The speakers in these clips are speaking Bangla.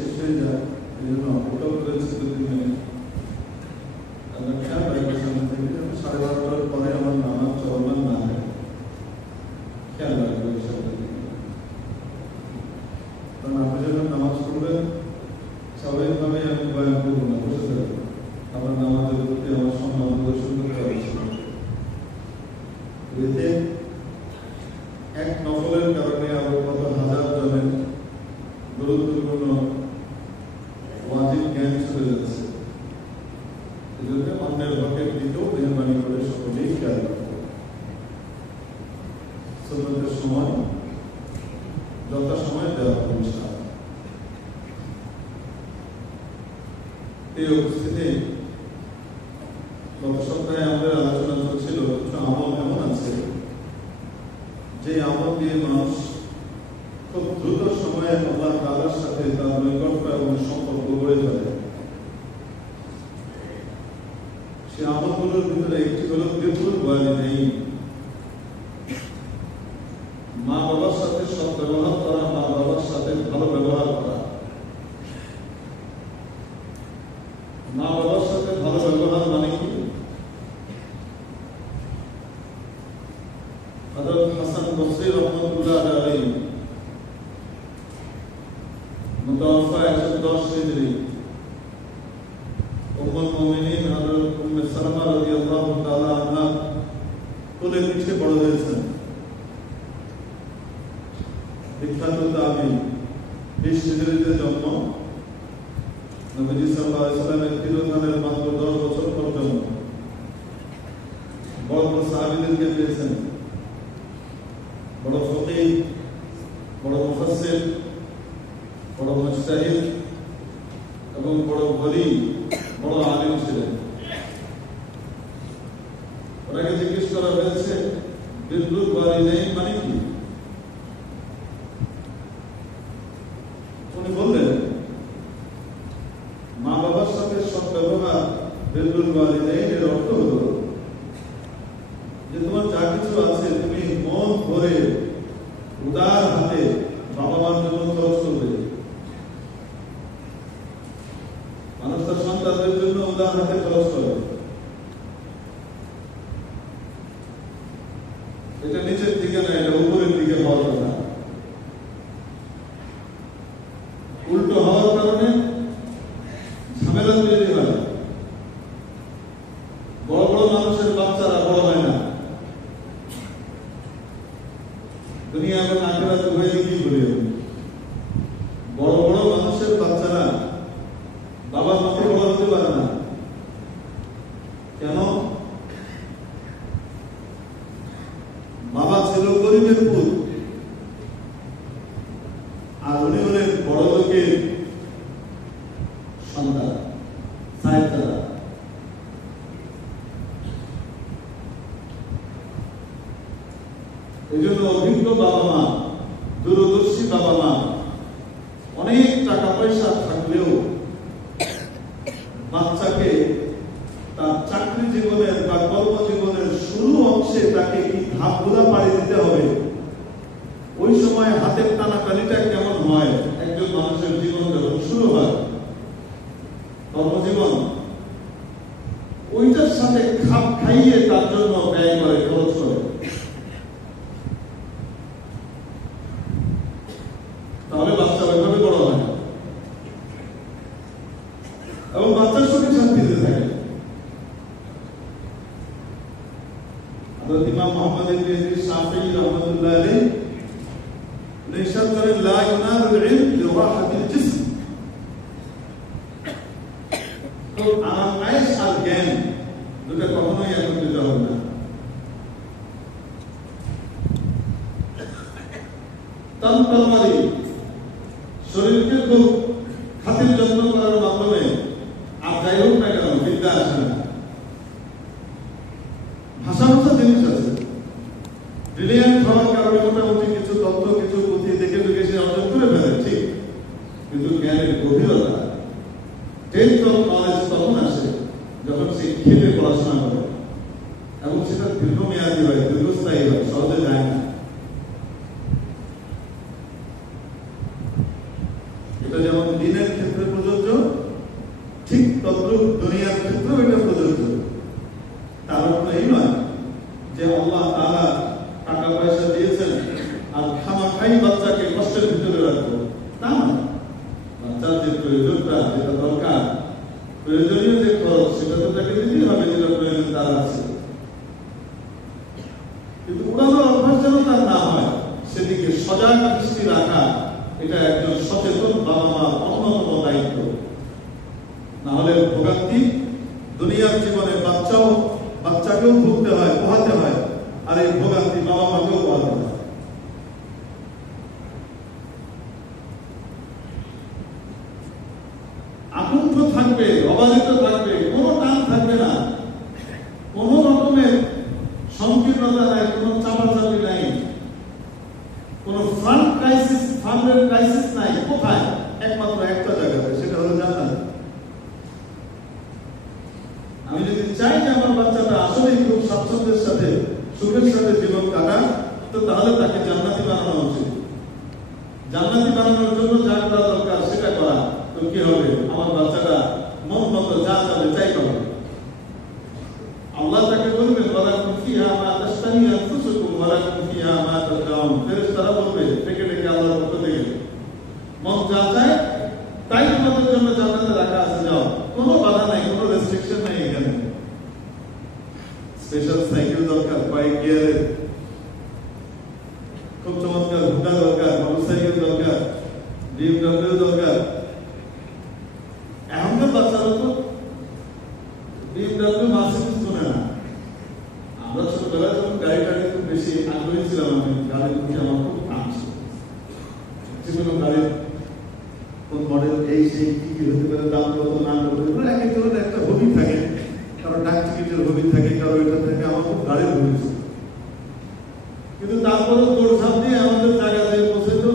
শেষ হয়ে যায়, এই জন্য অপেক্ষা করেছি 2-3 মিনিট। আমরা খেয়াল রাখবো সামনে থেকে যেন 12:30টার পরে আমার নামাজ চলমান না হয়, খেয়াল রাখবো এই সাথে। কারণ আপনি যখন নামাজ পড়বেন স্বাভাবিকভাবে আমি বয়ান করবো না, বুঝতে পারবেন আমার নামাজের প্রতি আমার সম্মান প্রদর্শন করতে হবে। এতে এক নফলের কারণে আরো কত হাজার জনের গুরুত্বপূর্ণ ওয়াজিব জ্ঞান চলে যাচ্ছে। এই জন্য অন্যের হকের দিকেও মেহরবানি করে সকলেই খেয়াল রাখবো। সুন্নতের সময় যথাসময় দেওয়া হবে। এই উপস্থিতি গত সপ্তাহে আমাদের আলোচনা চলছিল কিছু আমল এমন আছে যে আমল দিয়ে মানুষ খুব দ্রুত সময়ে আল্লাহ তাআলার সাথে তার নৈকট্য এবং সম্পর্ক গড়ে তোলে। সে আমলগুলোর ভিতরে একটি হলো বিরুল ওয়ালিদাইন, মা বাবার সাথে সৎ ব্যবহার করা, মা বাবার সাথে ভালো ব্যবহার করা। মা বাবার সাথে ভালো ব্যবহার মানে কি? হযরত হাসান বসরি রাহমাতুল্লাহ আলাইহি মুতাওয়াফা 110 হিজরি, উম্মুল মুমিনিন হযরত উম্মে সালামা রাদিয়াল্লাহু তাআলা আনহা কোলে পিঠে বড় হয়েছেন। বিখ্যাত তাবিঈন, 20 হিজরিতে জন্ম, নবী সাল্লাল্লাহু আলাইহি ওয়াসাল্লামের তিরোধানের মাত্র 10 বছর পর্যন্ত বড় বড় সাহাবীদেরকে পেয়েছেন। বড় ফকিহ, বড় মুফাসসির, বড় মুজতাহিদ এবং বড় ওলি, বড় আলিম ছিলেন। ওনাকে জিজ্ঞেস করা হয়েছে বিরুল ওয়ালিদাইন মানে কি? উনি বললেন মা বাবার সাথে সৎ ব্যবহার। বিরুল ওয়ালিদাইনের অর্থ হলো যে তোমার যা কিছু আছে তুমি মন ভরে উদার হাতে বাবা মার জন্য খরচ করবে। মানুষ তার সন্তানদের জন্য উদার হাতে খরচ করে। এটা নিচের দিকে না, এটা উপরের দিকে হওয়ার কথা। উল্টো হওয়ার কারণে ঝামেলা তৈরি হয়। বড় বড় মানুষের বাচ্চারা বড় হয় না। দুনিয়া এবং আখিরাত উভয় কি বলি, বড় বড় মানুষের বাচ্চারা বাবার মতো বড় হতে পারে না। কেন? বাবা ছিল গরিবের পুত, আর উনি হলেন বড় লোকের সন্তান, সাহেবজাদা। এই জন্য অভিজ্ঞ বাবা মা, দূরদর্শী বাবা মা অনেক টাকা পয়সা থাকলেও বাচ্চাকে তার চাকরি জীবনের বা কর্মজীবনের শুরু অংশে তাকে কি ধাপগুলা পাড়ি দিতে হবে, ওই সময় হাতের টানাটানিটা কেমন হয় একজন মানুষের জীবন যখন শুরু হয়, কর্মজীবন, ওইটার সাথে খাপ খাইয়ে তার জন্য ব্যয় করে, খরচ করে। তাহলে বাচ্চা ওইভাবে বড় হয় না এবং বাচ্চার সঙ্গে শান্তিতে থাকে। হযরত ইমাম মুহাম্মদ ইবনে ইদ্রিস শাফিঈ রাহমাতুল্লাহ আলাইহি নির্দেশ করেন, লা ইউনালুল ইলম বিরাহাতিল জিসম। তো আরাম-আয়েশ আর জ্ঞান দুটো কখনোই একত্রিত হবে না। তন্ত্রমারি শরীরকে খুব খাতির যত্ন করার মাধ্যমে আর যাই হোক না কেন বিদ্যা আসে না। ভাষা ভাষা জিনিস আছে, ব্রিলিয়ান্ট হওয়ার কারণে মোটামুটি কিছু তথ্য, কিছু পুঁথি দেখে দেখে সে অর্জন করে ফেলে, ঠিক, কিন্তু জ্ঞানের গভীরতা, ডেপথ অফ নলেজ তখন আসে যখন সে খেলে পড়াশোনা করে এবং সেটা দীর্ঘমেয়াদী হয়, দীর্ঘস্থায়ী হয়, সহজে যায় না। এটা যেমন দিনের ক্ষেত্রে প্রযোজ্য, ঠিক তদ্রূপ দুনিয়ার ক্ষেত্রেও এটা প্রযোজ্য। তার অর্থ এই নয় যে আল্লাহ তাআলা টাকা পয়সা দিয়েছেন আর খামাখাই বাচ্চাকে কষ্টের ভিতরে রাখবো, তা নয়। বাচ্চার যে প্রয়োজনটা, যেটা দরকার, প্রয়োজনীয় যে খরচ, সেটা তো তাকে দিতেই হবে, যেটা প্রয়োজন তার আছে। কিন্তু উড়ানোর অভ্যাস যেন তার না হয়, সেদিকে সজাগ দৃষ্টি রাখা, এটা একজন সচেতন বাবা মার অন্যতম দায়িত্ব। না হলে ভোগান্তি দুনিয়ার জীবনে বাচ্চাকেও ভুগতে হয়, পোহাতে হয়, আর এই ভোগান্তি বাবা মাকেও পোহাতে হয়। আকুণ্ঠ থাকবে, অবাধিত থাকবে, কোনো টান থাকবে না, কোনো রকমের সংকীর্ণতা নাই, কোনো চাপাচাপি নাই, কোনো ফান্ডের ক্রাইসিস নাই। কোথায়? একমাত্র একটা জায়গাতে, সেটা হলো জান্নাত। আমি যদি চাই যে আমার বাচ্চাটা আসলেই খুব স্বাচ্ছন্দ্যের সাথে, সুখের সাথে জীবন কাটায়, তো তাহলে তাকে জান্নাতি বানানো উচিত। জান্নাতি বানানোর জন্য যা করা দরকার সেটা করা। তো কি হবে? আমার বাচ্চাটা মন মতো যা চাবে তাই পাবে। আল্লাহ তাকে বলবেন, ওয়ালাকুম ফিহা মা তাশতাহি আনফুসুকুম ওয়ালাকুম ফিহা মা তাদউন। ফেরেশতারা বলবে ডেকে ডেকে আল্লাহর পক্ষ থেকে, মন যা চায় তাই তোমাদের জন্য জান্নাতে রাখা আছে, যাও। কোনো বাধা নাই, কোনো রেস্ট্রিকশন নাই এখানে। স্পেশাল সাইকেল দরকার, কয়েক গিয়ারের, খুব চমৎকার হুন্ডা দরকার, মোটরসাইকেল দরকার, BMW দরকার। এখনকার বাচ্চারা তো BMW, মার্সিডিজ শোনে না। আমরা ছোটবেলায় যখন গাড়ি খুব বেশি আগ্রহী ছিলাম, আমি গাড়ির প্রতি আমার খুব টান ছিল। যেকোনো গাড়ির কোন মডেল, এই সেই কি হতে পারে, দাম কত, নাম কত, এক একজনের একটা হবি থাকে। কারো ডাক টিকিটের হবি থাকে, কারো এটা থাকে। আমার খুব গাড়ির হবি ছিল, কিন্তু তারপরে দৌড়ঝাঁপ দিয়ে আমাদের জায়গা থেকে পৌঁছে তো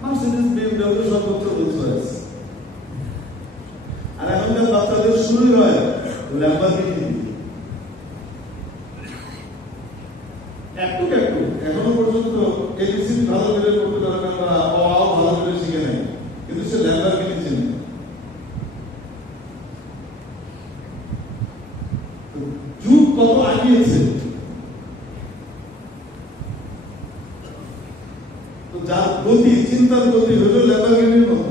মার্সিডিজ, BMW সর্বোচ্চ বলতে হয়েছে। আর এখনকার বাচ্চাদের শুরুই হয় ল্যাম্বরগিনি। একটু এখনো পর্যন্ত ABC ভালো করে করতে দরকার, বা অ ভালো করে শিখে নেয়, কিন্তু সে ল্যাম্বরগিনি চেনে। যুগ কত আগিয়েছে। তো যার গতি, চিন্তার গতি হলো ল্যাম্বরগিনির মতো।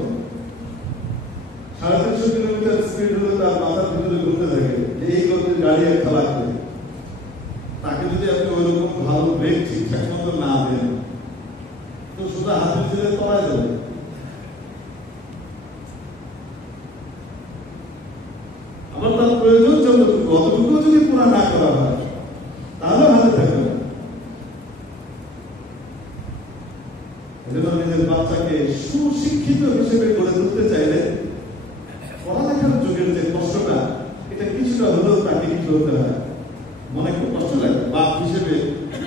350 কিলোমিটার স্পিড হলে তার মাথার ভিতরে ঘুরতে থাকে যে এই গতির গাড়ি আর চালাচ্ছে। তাকে যদি আপনি ওইরকম ভালো ব্রেক ঠিকঠাক মতো না দেন, তো শুধু হাতে ছেড়ে তলায় যাবে। আবার তার প্রয়োজন যতটুকু, অতটুকু যদি পুরা না করা হয়, তাহলে হাতে থাকবে না। এজন্য নিজের বাচ্চাকে সুশিক্ষিত হিসেবে গড়ে তুলতে চাইলে পড়ালেখার যুগের যে কষ্টটা, এটা কিছুটা হলেও তাকে কিছু হতে হয়। মনে খুব কষ্ট লাগে বাপ হিসেবে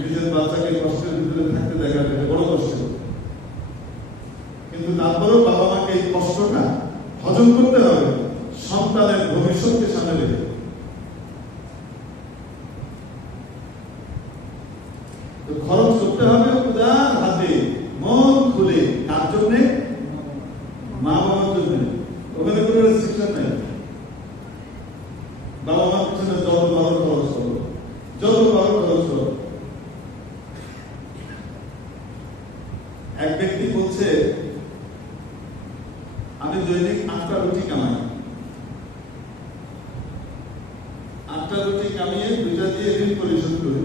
নিজের বাচ্চাকে কষ্টের ভিতরে থাকতে দেখা, এটা বড় কষ্ট। কিন্তু তারপরেও বাবা মাকে এই কষ্টটা হজম করতে হবে, সন্তানের ভবিষ্যৎকে সামনে রেখে। তো খরচ করতে হবে উদার হাতে, মন খুলে। কার জন্য? মা বাবার জন্য। ওখানে কোনো রেস্ট্রিকশন নাই। বাবা মার পিছনে যত ভালো খরচ করো, যত ভালো খরচ করো। এক ব্যক্তি বলছে, আমি দৈনিক 8টা রুটি কামাই, 8টা রুটি কামিয়ে 2টা দিয়ে ঋণ পরিশোধ করি,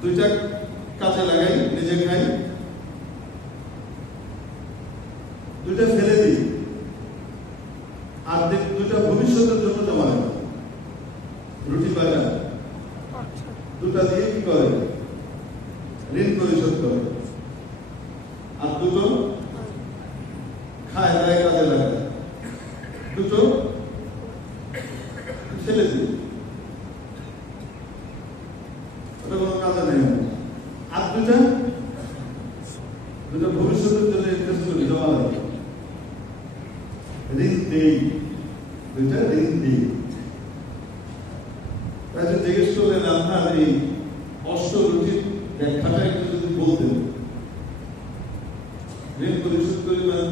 2টা কাজে লাগাই, নিজে খাই, 2টা ফেলে দিই, আর 2টা ভবিষ্যতের জন্য জমা রাখি। রুটি বাজার 2টা দিয়ে কি করে? ঋণ পরিশোধ করে। আর 2টো খায়, দায়, কাজে লাগায়, 2টো ফেলে দিই, ওটা কোনো কাজে নেই। আর 2টা ভবিষ্যতের জন্য ইনভেস্ট করি, জমা রাখি। ঋণ দেই, 2টা ঋণ দিই। জিজ্ঞেস করলেন, আপনার এই অষ্ট রুটির ব্যাখ্যাটা একটু যদি বলতেন। করি মানে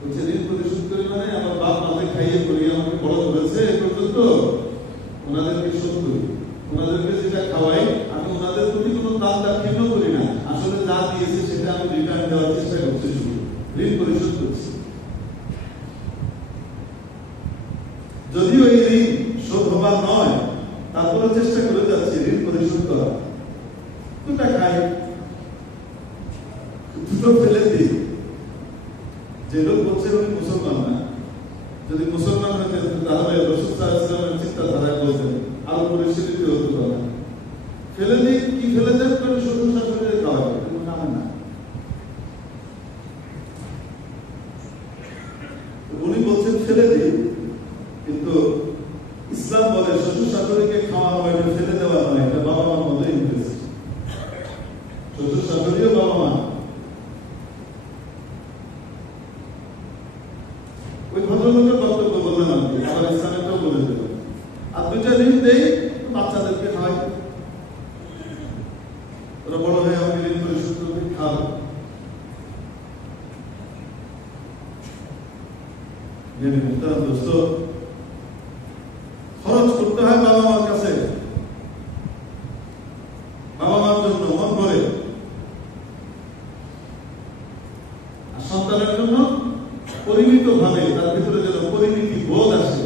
বলছে ঋণ পরিশোধ করি মানে আমার বাপ মাকে খাইয়ে করি আমাকে বড় করেছে এ পর্যন্ত ওনাদেরকে শোধ করি, ওনাদেরকে যেটা খাওয়াই আমি ওনাদের প্রতি কোনো দান দাক্ষিণ্য করি না, আসলে যা দিয়েছে সেটা আমি রিটার্ন দেওয়ার চেষ্টা করছি, শুধু ঋণ পরিশোধ করছি। যদিও এই ঋণ শোধ হবার নয়, তারপরে চেষ্টা করে যাচ্ছি ঋণ পরিশোধ করা। দুটা খাই, দুটো ফেলে দিই। যে লোক বলছে উনি মুসলমান না, যদি মুসলমান হতেন তাহলে রাসূল সাল্লাল্লাহু আলাইহি ওয়াসাল্লামের চিন্তাধারায় বলতেন আরো পরিশীলিত হতে পারে। ফেলে দিই, কি ফেলে দেন করে শ্বশুর শাশুড়িদের খাওয়াবে, কোনো নামে না। উনি বলছেন ফেলে দিই, কিন্তু ইসলাম বলে শ্বশুর শাশুড়িকে খাওয়ানো এটা ফেলে দেওয়া নয়, এটা বাবা মার মতোই হয়েছে। শ্বশুর শাশুড়িও বাবা মা। ওই ভদ্রলোকের বক্তব্য বললেন আমি, আবার ইসলামেরটাও বলে দেব। আর দুইটা ঋণ দেই, বাচ্চাদেরকে খাওয়াই, ওরা বড় হয়ে আমাকে ঋণ পরিশোধ করবে, খাওয়াবে। দোস্ত, খরচ করতে হয় বাবা মার কাছে, বাবা মার জন্য মন করে, আর সন্তানের জন্য পরিমিত ভাবে, তার ভিতরে যেন পরিমিতি বোধ আসে,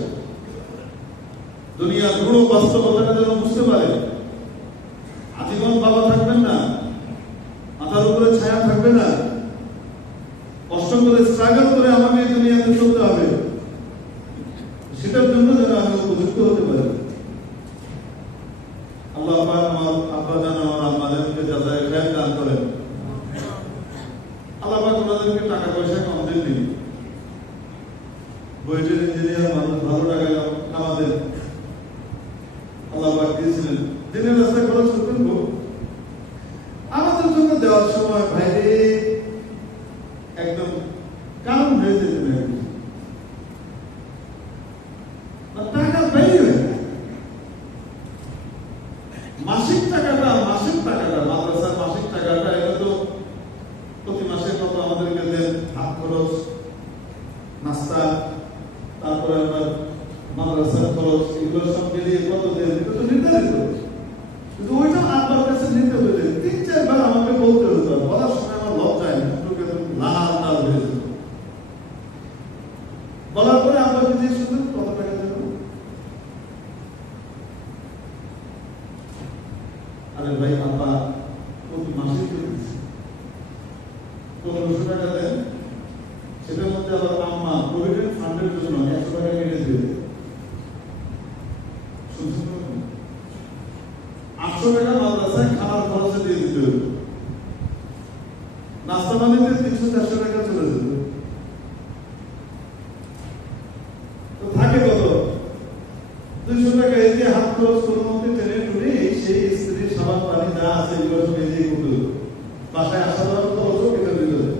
দুনিয়ার পুরো বাস্তবতাটা যেন বুঝতে পারে। আজীবন বাবা থাকবেন না, মাথার উপরে ছায়া থাকবে না, কষ্ট করে স্ট্রাগল করে আমাকে এই দুনিয়াতে চলতে হবে, সেটার জন্য যেন আমি উপযুক্ত হতে পারি। আল্লাহ পাক আমার আব্বা জান আমার আম্মা জানকে যাচাই জ্ঞান দান করেন। আল্লাহ পাক ওনাদেরকে টাকা পয়সা কম দেননি, বইটির ইঞ্জিনিয়ার মানুষ, ভালো টাকা কামাতেন। আল্লাহ পাক দিয়েছিলেন, দিনের রাস্তায় খরচ করতেন। আমাদের জন্য দেওয়ার সময় বাইরে একদম কারণ হয়ে যেতেন, টাকা ব্যয় হয়ে মাসিক টাকাটা মাদ্রাসার মাসিক টাকাটা, এটা তো প্রতি মাসে কত আমাদেরকে দেন, হাত খরচ, নাস্তা, তারপরে আপনার মাদ্রাসার খরচ, এগুলো সব মিলিয়ে কত দেন, এটা তো নির্ধারিত। কিন্তু ওইটা আপনার কাছে নিতে হইলে ৩-৪ বার আমাকে বলতে হতো, বলার সময় আমার লজ্জায় লাল লাল হয়ে যেত। বলার পরে আপনার যে শুনতেন কত টাকা দেব, আরে ভাই আপা প্রতি মাসে ১৫০০ টাকা দেন, সেটার মধ্যে আবার আম্মা প্রভিডেন্ট ফান্ডের জন্য ১০০ টাকা কেটে দেবে, ৮০০ টাকা মাদ্রাসায় খাবার খরচে দিয়ে দিতে হবে, নাস্তা বানিতে ৩০০-৪০০ টাকা চলে যেত। তো থাকে কত ২০০ টাকা এই যে হাত খরচ কোনো মধ্যে টেনে টুনে সেই স্ত্রীর সাবান পানি যা আছে এগুলো সব এই যে করতে হতো, বাসায় আসা যাওয়ার খরচও কেটে দিতে হতো।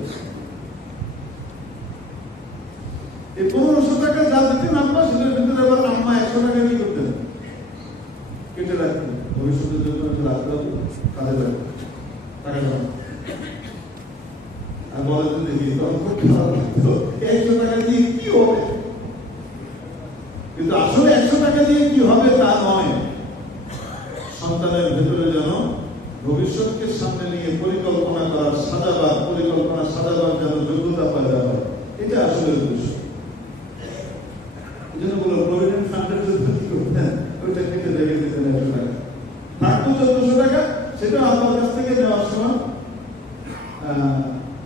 এই ১৫০০ টাকা যা দিতেন আম্মা, সেটার ভিতরে আবার আম্মা ১০০ টাকা কি করতেন, কেটে রাখতেন, ভবিষ্যতের জন্য রাখতে হবে, কাজে রাখতেন, টাকা জমা। আর বলে তো দেখি তখন খুব খারাপ লাগতো, ১০০ টাকা দিয়ে কি হবে, কিন্তু আসলে ১০০ টাকা দিয়ে কি হবে তা নয়, সন্তানের ভেতরে যেন ভবিষ্যৎকে সামনে নিয়ে পরিকল্পনা করার সাজাবার যেন যোগ্যতা পয়দা হয়, এটা আসলে উদ্দেশ্য। এই জন্য বলো প্রভিডেন্ট ফান্ডের জন্য কি করতেন, ওইটা কেটে রেখে দিতেন ১০০ টাকা, থাকতো ১৪০০ টাকা, সেটা আপনার কাছ থেকে নেওয়ার সময়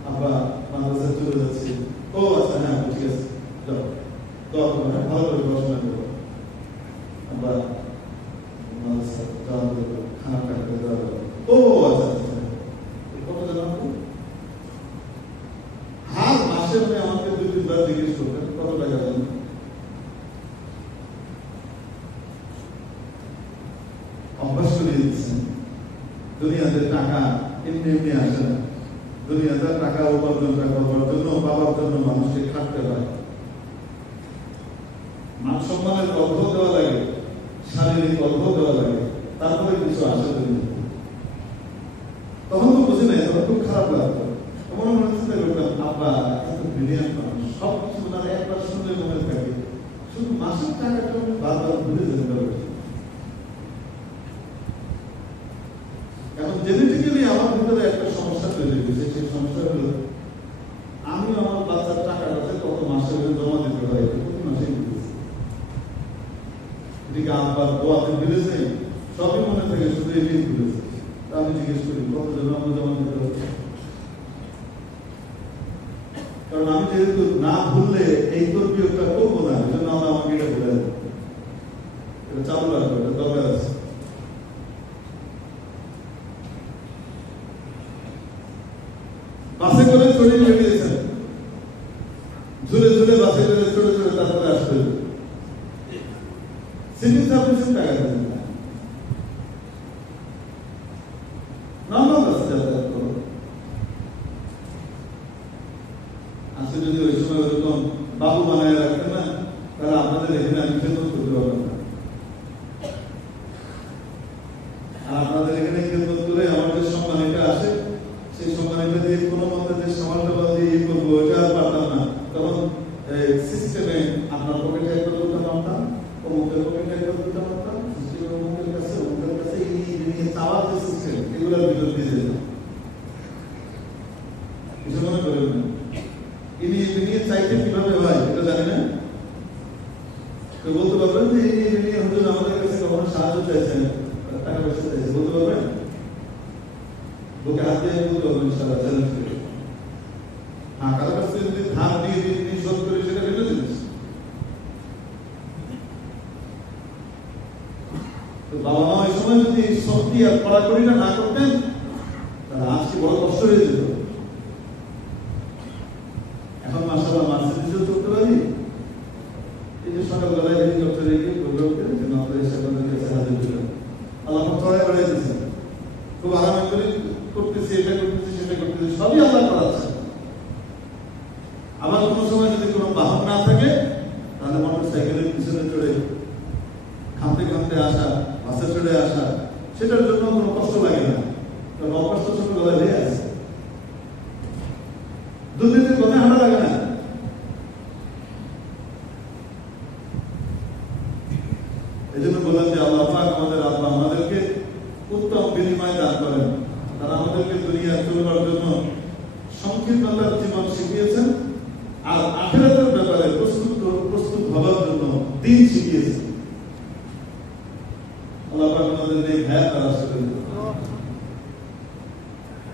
আব্বা মাদ্রাসায় চলে যাচ্ছি, ও আচ্ছা হ্যাঁ ঠিক আছে যাও, দোয়া করো, ভালো করে পড়াশোনা করো, আব্বা মাদ্রাসা যাওয়া করবো, খানা খাইতে যাওয়া করবো, ও আচ্ছা কত জানাবো। হার মাসে উনি আমাকে ২-৩ বার জিজ্ঞেস করবেন কত টাকা জানো, অভ্যাস করিয়ে দিচ্ছেন। দুনিয়াতে টাকা এমনি এমনি আসে না, দুনিয়াতে টাকা উপার্জন করবার জন্য বাবার জন্য মানুষকে খাটতে হয়, মান সম্মানের অর্থ দেওয়া লাগে, শারীরিক অর্থ দেওয়া লাগে, তারপরে কিছু আসে দুনিয়াতে। তখন তো বুঝি নাই, তখন খুব খারাপ লাগতো, মনে মনে চিন্তা করতাম, আব্বা এত ব্রিলিয়ান্ট মানুষ, সব কিছু ওনার একবার শুনলে মনে থাকে, শুধু মাসের টাকাটা বারবার ভুলে যেতে পারে। এখন জেনেটিক্যালি আমার ভিতরে একটা সমস্যা তৈরি হয়েছে। সেই সমস্যা হলো আমি আমার বাচ্চার টাকাটাতে কত মাসে জমা দিতে হয়, প্রতি মাসেই দিতেছি। এদিকে আব্বার দোয়াতে ফিরেছে, সবই মনে থাকে, শুধু এটাই ফিরেছে। আমি জিজ্ঞেস করি কত জমা দিতে হবে, কারণ আমি যেহেতু না ভুললে এই তরবিয়তটা করবো না, এই জন্য আমরা আমাকে এটা ভুলে যাবো, এটা চালু রাখবো, এটা দরকার আছে। বাসে করে চড়িয়ে বেরিয়েছেন, ঝুলে ঝুলে বাসে করে চড়ে চড়ে তারপরে আসতে হবে, সিভিল সার্ভিসের টাকা দেবেন না, নর্মাল বাসে যাতায়াত করো। আজকে যদি ওই সময় ওরকম বাবু বানায় রাখতেন না, তাহলে আপনাদের এখানে আমি খেদমত করতে পারবেন না। আর আপনাদের এখানে খেদমত করে আমার যে সম্মানিটা আসে, সেই সম্মানিটা দিয়ে কোনো মতে যে সামালটা দিয়ে ইয়ে করবো, ওইটা আর পারতাম না। তখন সিস্টেমে আপনার পকেটে একটা দুটো মারতাম, অমুকের পকেটে একটা দুটো মারতাম, সিস্টেমে অমুকের কাছে নিয়ে চাওয়ার যে সিস্টেম, এগুলোর ভিতর দিয়ে যেতাম। কিছু মনে করেন না, ইনি চাইতে কিভাবে হয় এটা জানি না, তো বলতে পারবেন যে ইনি হুজুর আমাদের কাছে কখনো সাহায্য চাইছেন, টাকা পয়সা চাইছে, বলতে পারবেন? লোকে হাত দিয়ে বলতে পারবেন ইনশাআল্লাহ, চ্যালেঞ্জ করে। হ্যাঁ, কারো কাছ থেকে যদি ধার দিয়ে ঋণ শোধ করে, সেটা ভিন্ন জিনিস। তো বাবা মা ওই সময় যদি শক্তি আর কড়াকড়িটা না করতেন, তাহলে আজকে বড় কষ্ট হয়ে যেত। এখন মাশাআল্লাহ মার্সিডিজও চলতে পারি। এই যে সকালবেলায় হেলিকপ্টারে গিয়ে প্রোগ্রাম করে যেন আপনাদের সাথে কাছে হাজির হলাম, আল্লাহ চড়াই বাড়াই দিয়েছেন, খুব আরামে করে করতেছি, এটা করতেছি, সেটা করতেছি, সবই আল্লাহ করাচ্ছে। আবার কোনো সময় যদি কোনো বাহন না থাকে, তাহলে মোটর সাইকেলের পিছনে চড়ে খামতে খামতে আসা, বাসে চড়ে আসা, সেটার জন্য কোনো কষ্ট লাগে না, কারণ অকষ্ট ছোটবেলায় হয়ে আছে। দুর্নীতির কথা হাঁটা লাগে না। এই জন্য বললাম যে আল্লাহ পাক আমাদের আব্বা আমাদেরকে উত্তম বিনিময় দান করেন। তারা আমাদেরকে দুনিয়া চলবার জন্য সংকীর্ণতার জীবন শিখিয়েছেন, আর আখিরাতের ব্যাপারে প্রস্তুত হবার জন্য দিন শিখিয়েছেন। আল্লাহ পাক আমাদের এই হায়াত আর আসলে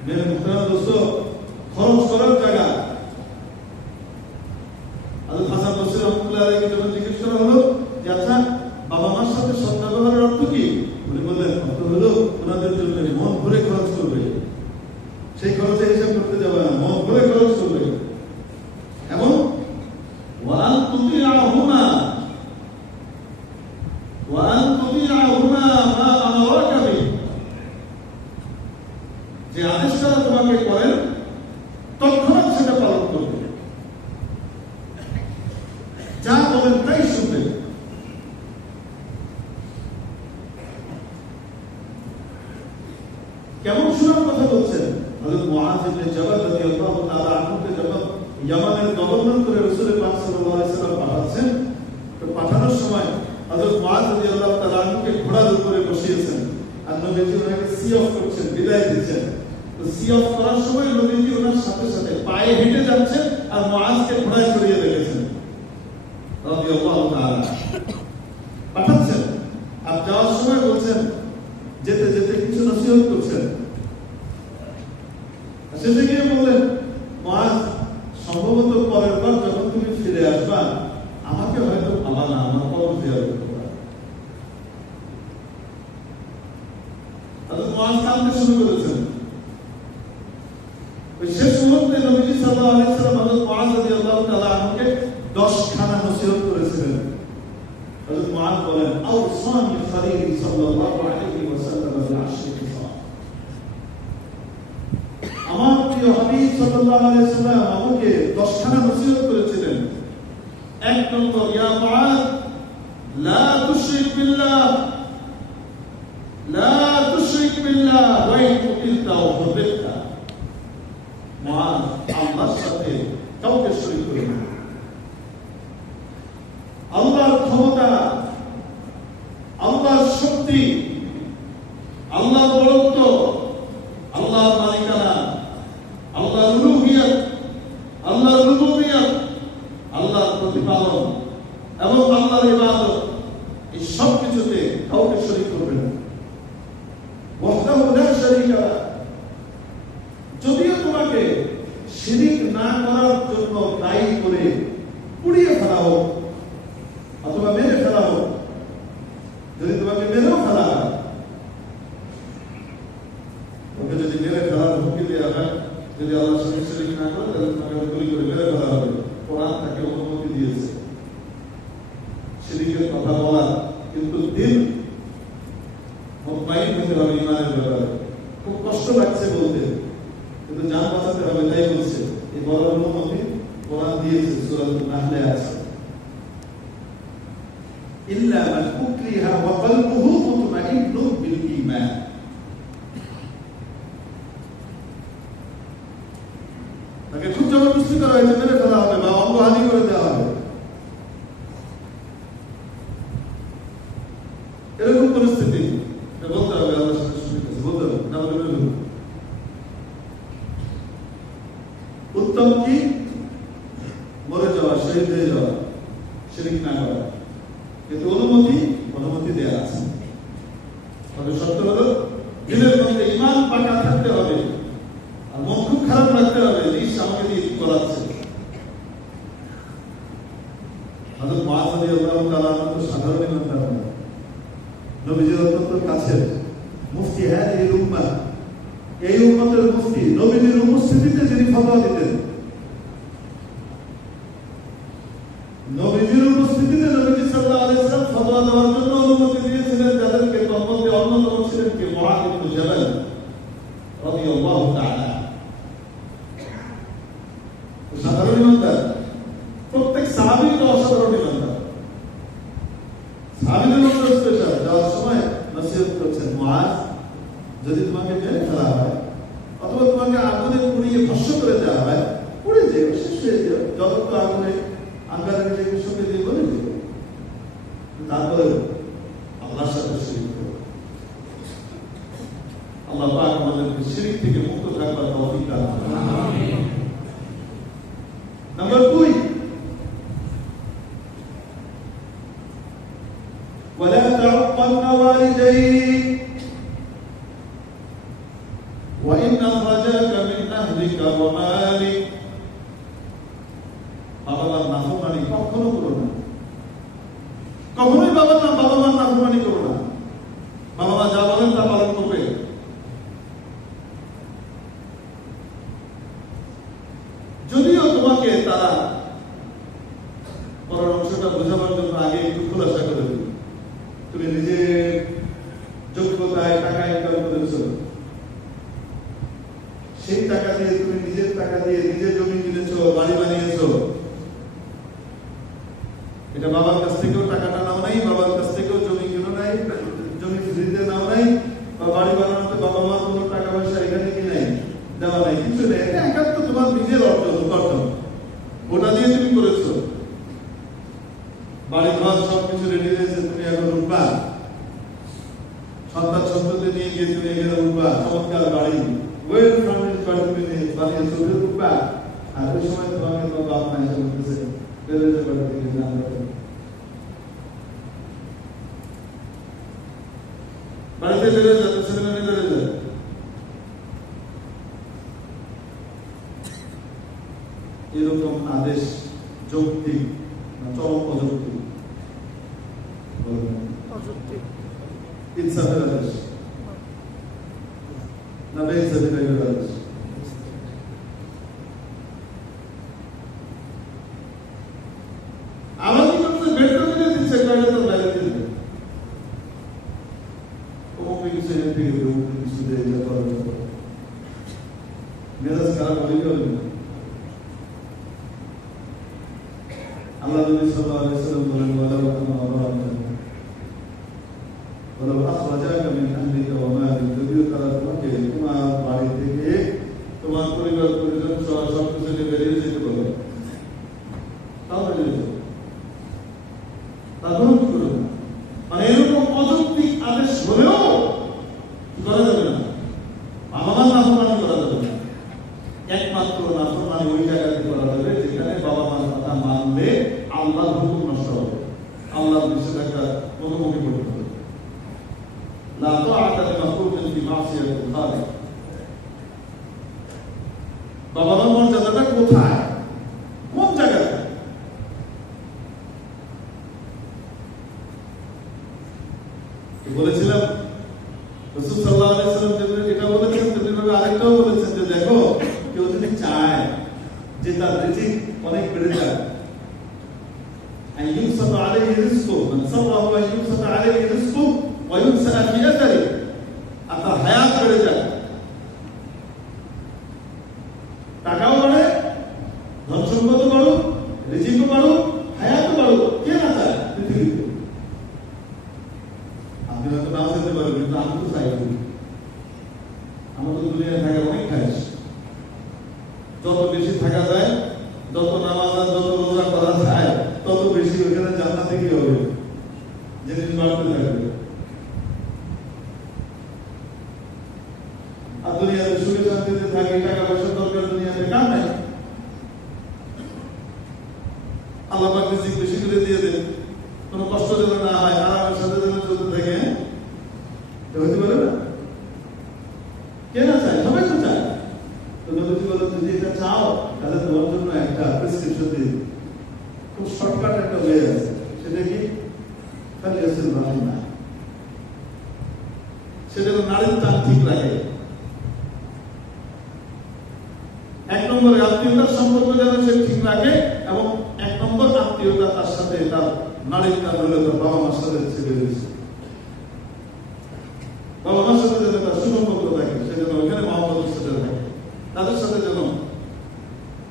মেরে মুহতারাম দোস্ত, খরচ করার জায়গা। আল্লাহ হাসান বসরি রাহমাতুল্লাহ আলাইহি যখন জিজ্ঞেস করা হলো যে আচ্ছা বাবা মার সাথে সদ্ব্যবহারের অর্থ কি, উনি বললেন অর্থ হলো ওনাদের জন্য মন ভরে খরচ করবে, সেই খরচে হিসাব করতে যাবে না, মন ভরে খরচ করবে। এবং ওয়ান তুতিআহুমা মা আমারাকা বিহি, যে আদেশ তারা তোমাকে করেন তৎক্ষণাৎ সেটা পালন করবে, যা বলেন তাই শুনবে। কেমন শোনার কথা বলছেন? হযরত মুআয ইবনে জাবাল রাদিয়াল্লাহু তাআলা আনহুকে যখন ইয়ামানের গভর্নর করে রাসূল পাক সাল্লাল্লাহু আলাইহি ওয়াসাল্লাম পাঠাচ্ছেন, তো পাঠানোর সময় হযরত মুআয রাদিয়াল্লাহু তাআলা আনহুকে ঘোড়ার উপরে বসিয়েছেন, আর নবীজি ওনাকে সি অফ করছেন, বিদায় দিচ্ছেন। তো সি অফ করার সময় নবীজি ওনার সাথে সাথে পায়ে হেঁটে যাচ্ছেন, আর মুআযকে ঘোড়ায় চড়িয়ে রেখেছেন রাদিয়াল্লাহু তাআলা। পাঠাচ্ছেন, আর যাওয়ার সময় বলছেন, যেতে যেতে কিছু নসিহত করছেন। শেষে গিয়ে বললেন, মুআয সম্ভবত পরের বার যখন তুমি ফিরে আসবা, আমাকে হয়তো পাবা না, আমার কবর জিয়ারত করবা। হযরত মুআয কাঁদতে শুরু করেছেন। শেষ মুহূর্তে নবীজি সাল্লাল্লাহু আলাইহি ওয়াসাল্লাম হযরত মুআয রাদিয়াল্লাহু তাআলা আনহুকে 10 খানা নসিহত করেছিলেন। হযরত মুআয বলেন, আওসানি খলিলি সাল্লাল্লাহু আলাইহি ওয়াসাল্লাম বিল আশরি খিসাল, আমার প্রিয় হাবিব সাল্লাল্লাহু আলাইহি ওয়াসাল্লাম আমাকে 10 খানা নসিহত করেছিলেন। এক নম্বর, ইয়া মুআয লা তুশরিক বিল্লাহ, লা তুশরিক বিল্লাহ ওয়া ইন কুতিলতা ওয়া হুররিতা। মুআয শরীক করবে না। আল্লাহর ক্ষমতা, আল্লাহর শক্তি, আল্লাহর বরত্ব, আল্লাহর মালিকানা, আল্লাহর উলুহিয়ত, আল্লাহর রুবুবিয়ত, আল্লাহর প্রতিপালন এবং আল্লাহর ইবাদত, এই সব কিছুতে কাউকে শরীক করবে না। ওয়াহদাহু লা শারীকা লাহু। যদিও তোমাকে শিরিক না করার জন্য দায়ী করে পুড়িয়ে ফেলা হোক অথবা মেরে ফেলা হোক, যদি তোমাকে মেরেও ফেলা হয়, ওকে যদি মেরে ফেলার হুমকি দেওয়া হয়, যদি আল্লাহর সাথে শিরিক না করে তাহলে তোমাকে গুলি করে মেরে ফেলা হবে। কোরআন তাকে অনুমতি দিয়েছে শিরিকের কথা বলার, কিন্তু দিল মুতমাইন হতে হবে ইমানের ব্যাপারে। খুব কষ্ট লাগছে বলতে, কিন্তু জান বাঁচাতে হবে, তাই বলছে। এই বড় অনুমতি কোরআন দিয়েছে, সূরাতুন নাহলে আছে, ইল্লা মান উকরিহা ওয়া কলবুহু মুতমাইন্নুন বিল ঈমান। তাকে খুব জবরদস্তি করা হয়েছে, মেরে ফেলা হবে বা অঙ্গহানি করে দেওয়া হবে, এরকম পরিস্থিতি বলতে হবে আল্লাহর সাথে শিরিক আছে, বলতে হবে না বলে বলবে। উত্তম কি? মরে যাওয়া, শহীদ হয়ে যাওয়া, শিরিক না করা। কিন্তু অনুমতি দেয়া আছে। তবে সত্য হলো দিলের মধ্যে ঈমান পাকা থাকতে হবে, আর মন খুব খারাপ রাখতে হবে যে আমাকে দিয়ে করাচ্ছে। হযরত মুআয রাদিয়াল্লাহু তাআলা তো সাধারণ ইমানদার না, নবীজির অত্যন্ত কাছের মুফতি হাদিহিল উম্মাহ, এই উম্মতের মুফতি, নবীজির উপস্থিতিতে যিনি ফতোয়া দিতেন, নবীজির উপস্থিতিতে নবীজি সাল্লাল্লাহু আলাইহি ওয়াসাল্লাম ফতোয়া দেওয়ার জন্য অনুমতি দিয়েছিলেন, যাদেরকে তন্মধ্যে অন্যতম ছিলেন কে মুআয ইবনে জাবাল রাদিয়াল্লাহু তাআলা। সাধারণ ইমানদার, প্রত্যেক সাহাবী তো অসাধারণ ইমানদার। সাহাবীদের মধ্যে স্পেশাল, যাওয়ার সময় নসিহত করছেন, মুআয, যদি তোমাকে মেরে ফেলা হয় অথবা তোমাকে আগুনে পুড়িয়ে ভস্ম করে দেওয়া হয়, পুড়ে যেও, শেষ হয়ে যেও, যত তো আগুনে আঙ্গারে নিজেকে সঙ্গে দিয়ে বলে দিও, তারপরে আল্লাহর সাথে শিরিক করো। আল্লাহ পাক আমাদেরকে শিরিক থেকে মুক্ত থাকবার তৌফিক দান করুন। আমিন। নাম্বার 2, ওয়ালা তাউক্কান্না ওয়ালিদাইক ওয়া ইন আখরাজাকা মিন আহলিকা ওয়া মালিক। বাবা-মার নাফরমানি কখনো করো না, কখনোই বাবা-মার নাফরমানি করো না। বাবা-মা যা বলেন তা পালন করবে। যদিও তোমাকে তারা পরের অংশটা বোঝাবার জন্য আগে একটু খোলাসা করে দেবে, তুমি নিজের যোগ্যতায় টাকা ইনকাম করেছো, সেই টাকা দিয়ে তুমি নিজের টাকা দিয়ে নিজে জমি কিনেছো, বাড়ি বানিয়েছো, এটা বাবার কাছ থেকেও টাকাটা নাও নাই, বাবার কাছ থেকেও জমি কিনো নাই, জমি ফ্রিতে নাও নাই, বা বাড়ি বানানোতে বাবা মার কোনো টাকা পয়সা এখানে কি নাই, দেওয়া নাই, কিছু নেই। এটা একান্ত তোমার নিজের অর্জন, উপার্জন, ওটা দিয়ে তুমি করেছো। বাড়ি ঘর সবকিছু রেডি হয়েছে, তুমি এখন উঠবা, সন্তান সন্ততি নিয়ে গিয়ে তুমি এখানে উঠবা, চমৎকার বাড়ি, ওয়েল ফার্নিশড বাড়ি তুমি বানিয়েছো, উঠবা। আর ওই সময় তোমাকে তোমার বাপ মা এসে বলতেছে, বেরোতে বাড়ি থেকে না বাড়িতে বেরোয় যাচ্ছে, ছেলেমেয়ে বেরোয় যায়। এরকম আদেশ যৌক্তিক না চরম অযৌক্তিক? ইনসাফের আদেশ না বেইনসাফের আদেশ? আবার কি করছে, বেডরুম থেকে দিচ্ছে, বাইরে তো বাইরে দিচ্ছে, ওকে কিছু এনে থেকে দেবো, কিছু দিয়ে যা করার মেজাজ খারাপ হয়ে গেল। আল্লাহ নবী সাল্লাল্লাহু আলাইহি ওয়াসাল্লাম বলেন, ওয়ালাউ কানা আবারাতান ওয়ালাউ আখরাজাকা মিন আহলিকা ওয়া মালিক, যদিও তারা তোমাকে তোমার বাড়ি থেকে, তোমার পরিবার পরিজন সহ সবকিছু নিয়ে বেরিয়ে যেতে বলে, একমাত্র নাফরমানি ওই জায়গাতে করা যাবে যেখানে বাবা মার কথা মানলে আল্লাহর হুকুম নষ্ট হবে, আল্লাহর নিষেধাজ্ঞা মুখোমুখি করতে হবে। লা তাআতা লিমাখলুকিন ফি মাসিয়াতিল খালিক। বাবা মার মর্যাদাটা কোথায়, কোন জায়গায়? বলেছিলাম রাসূল সাল্লাল্লাহু আলাইহি ওয়াসাল্লাম যেভাবে এটা বলেছেন তেমনিভাবে আরেকটাও বলেছেন যে দেখো কেউ যদি চায় যে তার রিজিক অনেক বেড়ে যায়, আইয়ুসাতা আলাইহি রিজকু মান সাররাহু আইয়ুসাতা আলাইহি রিজকু ওয়া ইউনসা ফি আথারি, আপনার হায়াত বেড়ে যায়, টাকাও বাড়ে, ধন সম্পদও বাড়ুক, রিজিকও বাড়ুক, হায়াতও বাড়ুক, কে না চায় পৃথিবীতে? আপনি হয়তো নাও যেতে পারবেন, কিন্তু আমি তো চাই। আমার তো দুনিয়ায় থাকা অনেক খাইস, যত বেশি থাকা যায়, যত নামাজ আর যত রোজা করা যায়, তত বেশি ওখানে জান্নাতে কি হবে, জিনিস বাড়তে থাকবে। আর দুনিয়াতে সুখে শান্তিতে থাকি, টাকা পয়সার দরকার দুনিয়াতে কার নাই? আল্লাহ পাক রিজিক বেশি করে দিয়ে দেন, কোনো কষ্ট যেন না হয়, আরামের সাথে যেন চলতে থাকে। হতে পারে না? কে না চায়? সবাই তো চায়। তো নবীজি বলেন যদি এটা চাও তাহলে তোমার জন্য একটা প্রেসক্রিপশন দিয়ে দিই, খুব শর্টকাট একটা ওয়ে আছে। সেটা কি? খালি আসেন রাখেন না, সেটা নারীর টান ঠিক রাখে। এক নম্বরে আত্মীয়তার সম্পর্ক যেন সে ঠিক রাখে, এবং এক নম্বর আত্মীয়তা তার সাথে তার নারীর টান হলে তার বাবা মার সাথে ছেড়ে দিয়েছে, বাবা মার সাথে যেন তার সুসম্পর্ক থাকে, সে যেন ওইখানে মহব্বতের সাথে থাকে, তাদের সাথে যেন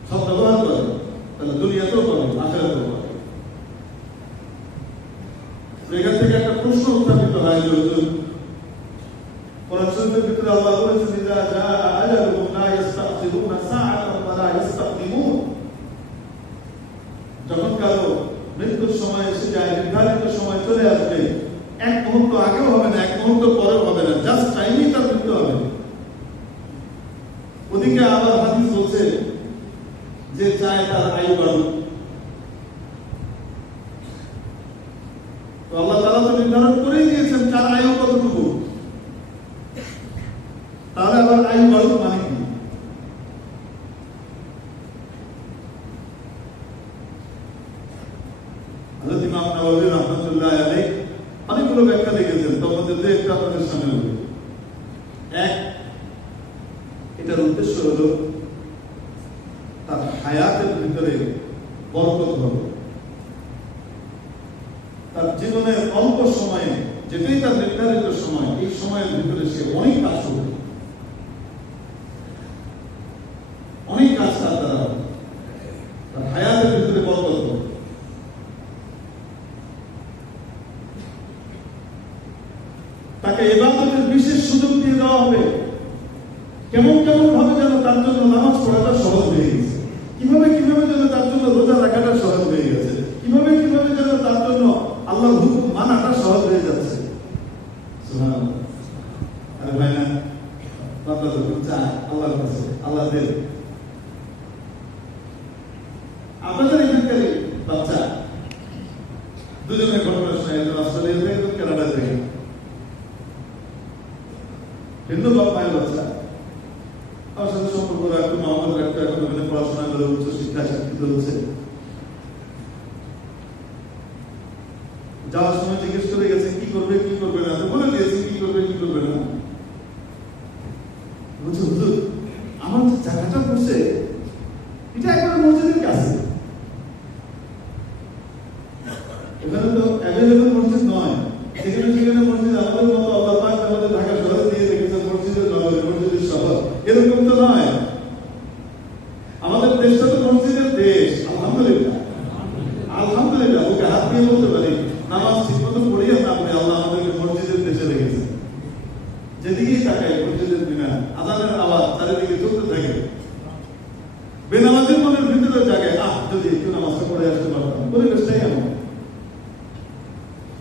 সব ব্যবহার করে, তাহলে দুনিয়াতেও পাবে, আখিরাতেও পাবে। এখান থেকে একটা প্রশ্ন উত্থাপিত হয় যে হুজুর, কোরআন শরীফের ভিতরে আল্লাহ বলেছেন ইযা জাআ আজালুহুম লা ইস্তাখিরুনা সাআতান ওয়া লা ইস্তাকদিমুন, যখন কারো মৃত্যুর সময় এসে যায়, নির্ধারিত সময় চলে আসবে, এক মুহূর্ত আগেও হবে না, এক মুহূর্ত পরেও হবে না, জাস্ট টাইমেই তার মৃত্যু হবে। ওদিকে আবার হাদিস বলছে যে চায় তার আয়ু বাড়ুক, তো আল্লাহ তাআলা তো নির্ধারণ করেই দিয়েছেন তার আয়ু কতটুকু, তাহলে আবার আয়ু বাড়ুক মানে কি? হযরত ইমাম নববী রাহমাতুল্লাহ আলাইহি অনেকগুলো ব্যাখ্যা লিখেছেন, তার মধ্যে দুই একটা আপনাদের সামনে বলি। এক, এটার উদ্দেশ্য হলো তার হায়াতের ভিতরে বরকত হবে, তার জীবনের অল্প সময়ে, যেটাই তার নির্ধারিত সময়, এই সময়ের ভিতরে সে অনেক কাজ করবে, অনেক কাজ তার দ্বারা হবে, তার হায়াতের ভিতরে বরকত হবে। তাকে ইবাদতের বিশেষ সুযোগ দিয়ে দেওয়া হবে, কেমন কেমন ভাবে যেন তার জন্য নামাজ পড়াটা সহজ হয়ে গেছে, কিভাবে কিভাবে যেন তার জন্য রোজা রাখাটা সহজ হয়ে গেছে, কিভাবে কিভাবে যেন তার জন্য আল্লাহর হুকুম মানাটা সহজ হয়ে যাচ্ছে। সুবহানাল্লাহ। আরে ভাই না, বান্দা যখন চায় আল্লাহর কাছে, আল্লাহ দেন। আপনাদের এখানকার বাচ্চা দুজনের ঘটনা শোনা, একজন অস্ট্রেলিয়া থেকে, একজন কানাডা থেকে, ভিন্ন বাপ মায়ের বাচ্চা, আমার সাথে সম্পর্ক রাখতো, মহব্বত রাখতো, এখন ওখানে পড়াশোনা করে উচ্চ শিক্ষা শিক্ষিত হচ্ছে। যাওয়ার সময় জিজ্ঞেস করে গেছে কি করবে কি করবে না, তো বলে দিয়েছে কি করবে কি করবে না। বলছে হুজুর আমার যে জায়গাটা পড়ছে এটা একবার মসজিদের কাছে, এখানে তো অ্যাভেলেবল মসজিদ নয়, যেখানে সেখানে মসজিদ আমাদের মতো আল্লাহ পাক আমাদের ঢাকা শহরে দিয়ে রেখেছেন মসজিদের নগরী, মসজিদের শহর, এরকম তো নয়। আমাদের দেশটা তো মসজিদের দেশ, আলহামদুলিল্লাহ আলহামদুলিল্লাহ। ওকে হাত দিয়ে বলতে পারি নামাজ ঠিক মতো পড়ি আর না পড়ি, আল্লাহ আমাদেরকে মসজিদের দেশে রেখেছেন। যেদিকেই তাকাই মসজিদের মিনার, আযানের আওয়াজ চারিদিকে চলতে থাকে, বেনামাজির মনের ভিতরে জাগে যদি একটু নামাজটা পড়ে আসতে পারতাম। পরিবেশটাই এমন,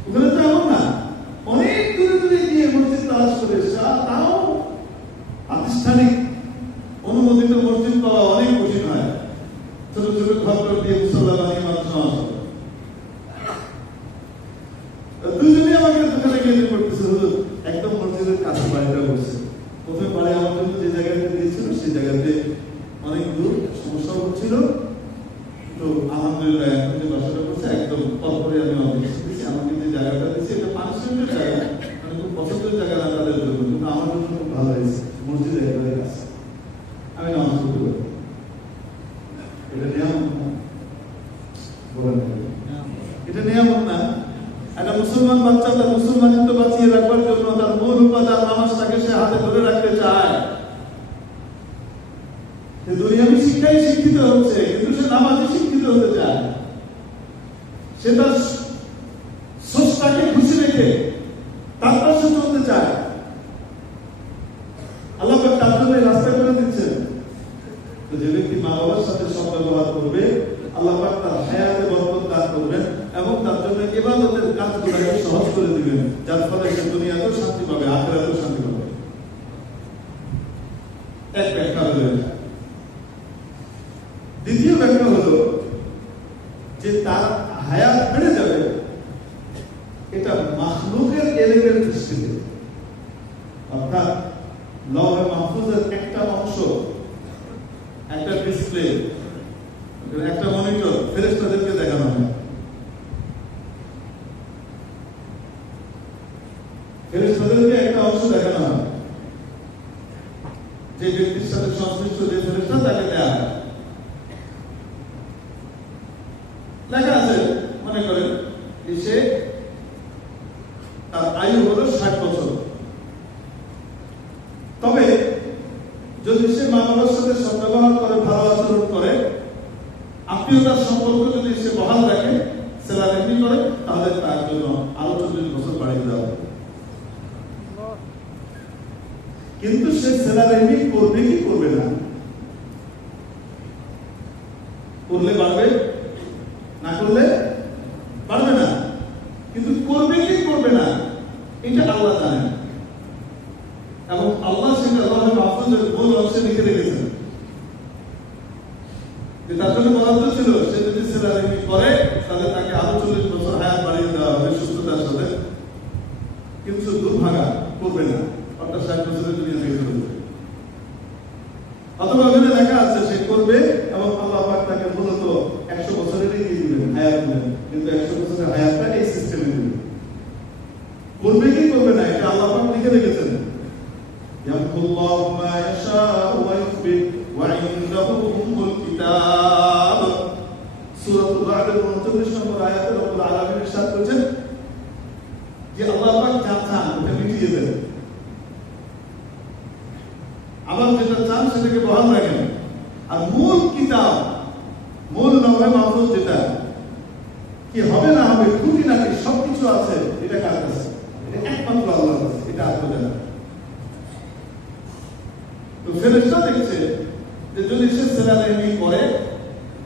ওখানে তো এমন না। অনেক দূর, সমস্যা হচ্ছিল। তো আলহামদুলিল্লাহ এখন যে বাসাটা করছে একদম পরপরে আমি অফিস দিচ্ছি, আমাকে যে জায়গাটা দিচ্ছি এটা পানিশমেন্টের জায়গা, মানে খুব পছন্দের জায়গা না তাদের জন্য, কিন্তু আমার জন্য খুব ভালো হয়েছে। মসজিদে একেবারে কাছে, আমি নামাজ পড়তে পারি। এটা নিয়ামত না, বলেন এটা নিয়ামত না? একটা মুসলমান বাচ্চা তার মুসলমানিত্ব বাঁচিয়ে রাখবার জন্য তার মূল উপাদান নামাজটাকে সে হাতে ধরে রাখতে চায়। দুনিয়াবি শিক্ষায় শিক্ষিত হচ্ছে, কিন্তু সে নামাজে শিক্ষিত হতে চায়। সে তার স্রষ্টাকে খুশি রেখে তার পাশে চলতে চায়। আল্লাহ পাক তার জন্য রাস্তা করে দিচ্ছেন। তো যে ব্যক্তি মা বাবার সাথে সদ্ব্যবহার করবে, আল্লাহ পাক তার হায়াতে বরকত দান করবেন এবং তার জন্য ইবাদতের কাজগুলোকে সহজ করে দিবেন, যার ফলে সে দুনিয়াতেও শান্তি পাবে, আখিরাতেও শান্তি পাবে। এক ব্যাখ্যা হলো এটা। দ্বিতীয় ব্যাখ্যা হলো যে তার হায়াত বেড়ে যাবে, এটা মাখলুকের এলেমের দৃষ্টিতে, অর্থাৎ লওহে মাহফুজের একটা অংশ, একটা ডিসপ্লে, একটা মনিটর ফেরেশতাদেরকে দেখানো হয়। ফেরেশতাদেরকে একটা অংশ দেখানো হয়, যে ব্যক্তির সাথে সংশ্লিষ্ট যে ফেরেশতা তাকে দেয়া হয়। লেখা আছে, মনে করেন সে তার আয়ু হলো 60 বছর। তবে যদি সে মা বাবার সাথে সদ্ব্যবহার করে, ভালো আচরণ করে, আত্মীয়তার সম্পর্ক যদি সে বহাল রাখে, সেলারেমি করে, তাহলে তার জন্য আরো 40 বছর বাড়িয়ে দেওয়া হবে। কিন্তু সে সেলারেমি করবে কি করবে না? করলে বাড়বে, না করলে পারবে না। কিন্তু করবে কি করবে না এটা আল্লাহ জানেন, এবং আল্লাহ সেটা লওহে মাহফুজের মূল অংশে লিখে রেখেছেন যে তার জন্য বরাদ্দ ছিল সে যদি সেলারেমি করে তাহলে তাকে আরো 40 বছর হায়াত বাড়িয়ে দেওয়া হবে সুস্থতার সাথে। কিন্তু দুর্ভাগা করবে না, অর্থাৎ 60 বছরের দুনিয়া থেকে চলে যাবে। অথবা ওখানে লেখা আছে সে করবে এবং আল্লাহ পাক তাকে মূলত 100 বছরেরই দিয়ে দিবেন, হায়াত দিবেন, কিন্তু 100 বছরের হায়াতটা এই সিস্টেমে দিবেন। করবে কি করবে না এটা আল্লাহ পাক লিখে রেখেছেন। ইয়ামহুল্লাহু মা ইয়াশাউ ওয়া ইউথবিত ওয়া ইনদাহু উম্মুল কিতাব। সূরাতুল রা'দের 39 নম্বর আয়াতে রব্বুল আলামিন ইরশাদ করেছেন যে আল্লাহ পাক যা চান ওটা মিটিয়ে দেন, আবার যেটা চান সেটাকে বহাল রাখেন। আর মূল কিতাব, মূল লওহে মাহফুজ যেটা কি হবে না হবে, খুঁটিনাটি সবকিছু আছে, এটা কার কাছে? এটা একমাত্র আল্লাহর কাছে, এটা আর কেউ জানে না। তো ফেরেশতা দেখছে যে যদি সে সেলারেমি করে,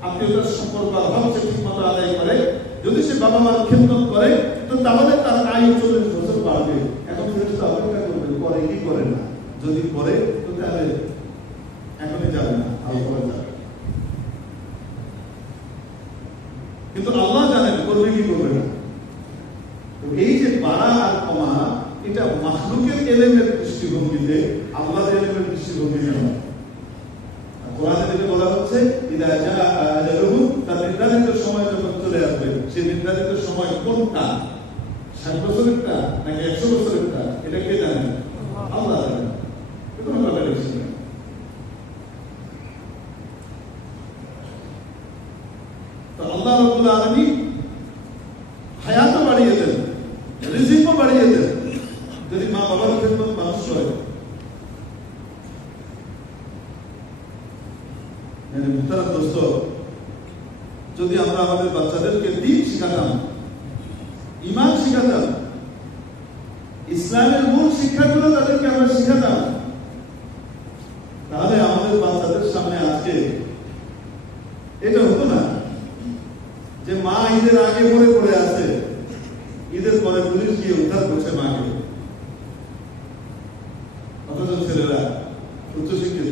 আত্মীয়তার সম্পর্ক হক সে ঠিকমতো আদায় করে, যদি সে বাবা মার খেদমত করে, তো তাহলে তার আয়ু 40 বছর বাড়বে। এখন ফেরেশতা অপেক্ষা করবে করে কি করে না। যদি করে তো তাহলে এখনই যাবে না, আরো পরে যাবে। কিন্তু আল্লাহ জানেন করবে কি করবে না। তো এই যে বাড়া আর কমা, এটা মাখলুকের এলেমের দৃষ্টিভঙ্গিতে, আল্লাহর এলেমের দৃষ্টিভঙ্গিতে নয়। কোরআনে যেটা বলা হচ্ছে ইদা জাআ আজালুহু, তার নির্ধারিত সময় যখন চলে আসবে, সেই নির্ধারিত সময় কোনটা, 60 বছরেরটা নাকি 100 বছরেরটা, এটা কে জানেন? আল্লাহ জানেন। কোনো ব্যাপার নেই। তো আল্লাহ রাব্বুল আলামিন হায়াতও বাড়িয়ে দেন, রিজিকও বাড়িয়ে দেন যদি মা বাবার খেদমত মানুষ করে। মুহতারাম দোস্ত, যদি আমরা আমাদের বাচ্চাদেরকে দ্বীন শিখাতাম, ঈমান শিখাতাম, ইসলামের মূল শিক্ষাগুলো তাদেরকে আমরা শিখাতাম, তাহলে আমাদের বাচ্চাদের সামনে আজকে এটা হতো না যে মা ঈদের আগে মরে পড়ে আছে, ঈদের পরে পুলিশ গিয়ে উদ্ধার করছে মাকে, অথচ ছেলেরা উচ্চশিক্ষিত।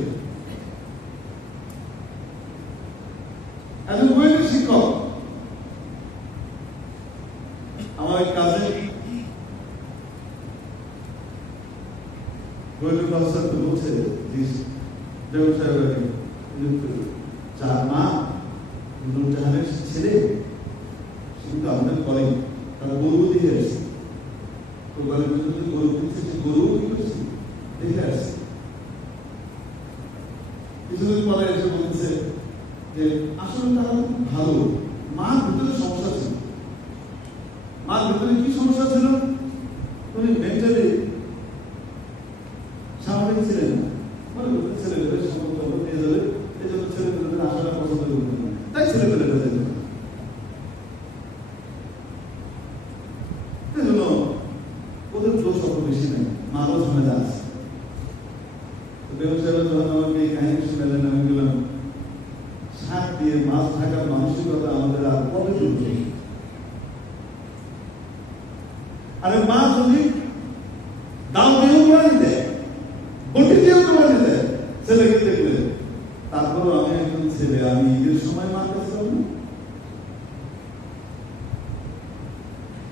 একজন বইয়ের শিক্ষক আমার কাজে বইয়ের প্রফেসর বলছে ব্যবসায় যার মা নূরজাহানের ছেলে কিন্তু আমাদের করে তারা গরু দিয়ে আসছে কোরবানির জন্য গরু কিনছে, সে গরু কি করছে দেখে আসছে। কিছুদিন পরে এসে বলছে যে আসলে তারা খুব ভালো, মার ভিতরে সমস্যা ছিল। মার ভিতরে কি সমস্যা ছিল? উনি মেন্টালি স্বাভাবিক ছিলেন না, মনে করতেন ছেলেমেয়েদের সম্পর্ক নিয়ে যাবে, এই জন্য ছেলেমেয়েদের আসলে পছন্দ করতেন না, তাই ছেলেমেয়েরা যেত। এই জন্য ওদের দোষ অত বেশি নেই, মারও ঝামেলা আছে। ব্যবসায়ীরা যখন আমাকে এই কাহিনী শুনালেন, আমি বললাম শাক দিয়ে মাছ থাকার মানসিকতা আমাদের আর কবে চলবে? আরে মা যদি দাম দিয়েও কোরবানি দেয়, বটি দিয়েও কোরবানি দেয় ছেলেকে দেখলে, তারপরও আমি একজন ছেলে, আমি ঈদের সময় মার কাছে যাব না?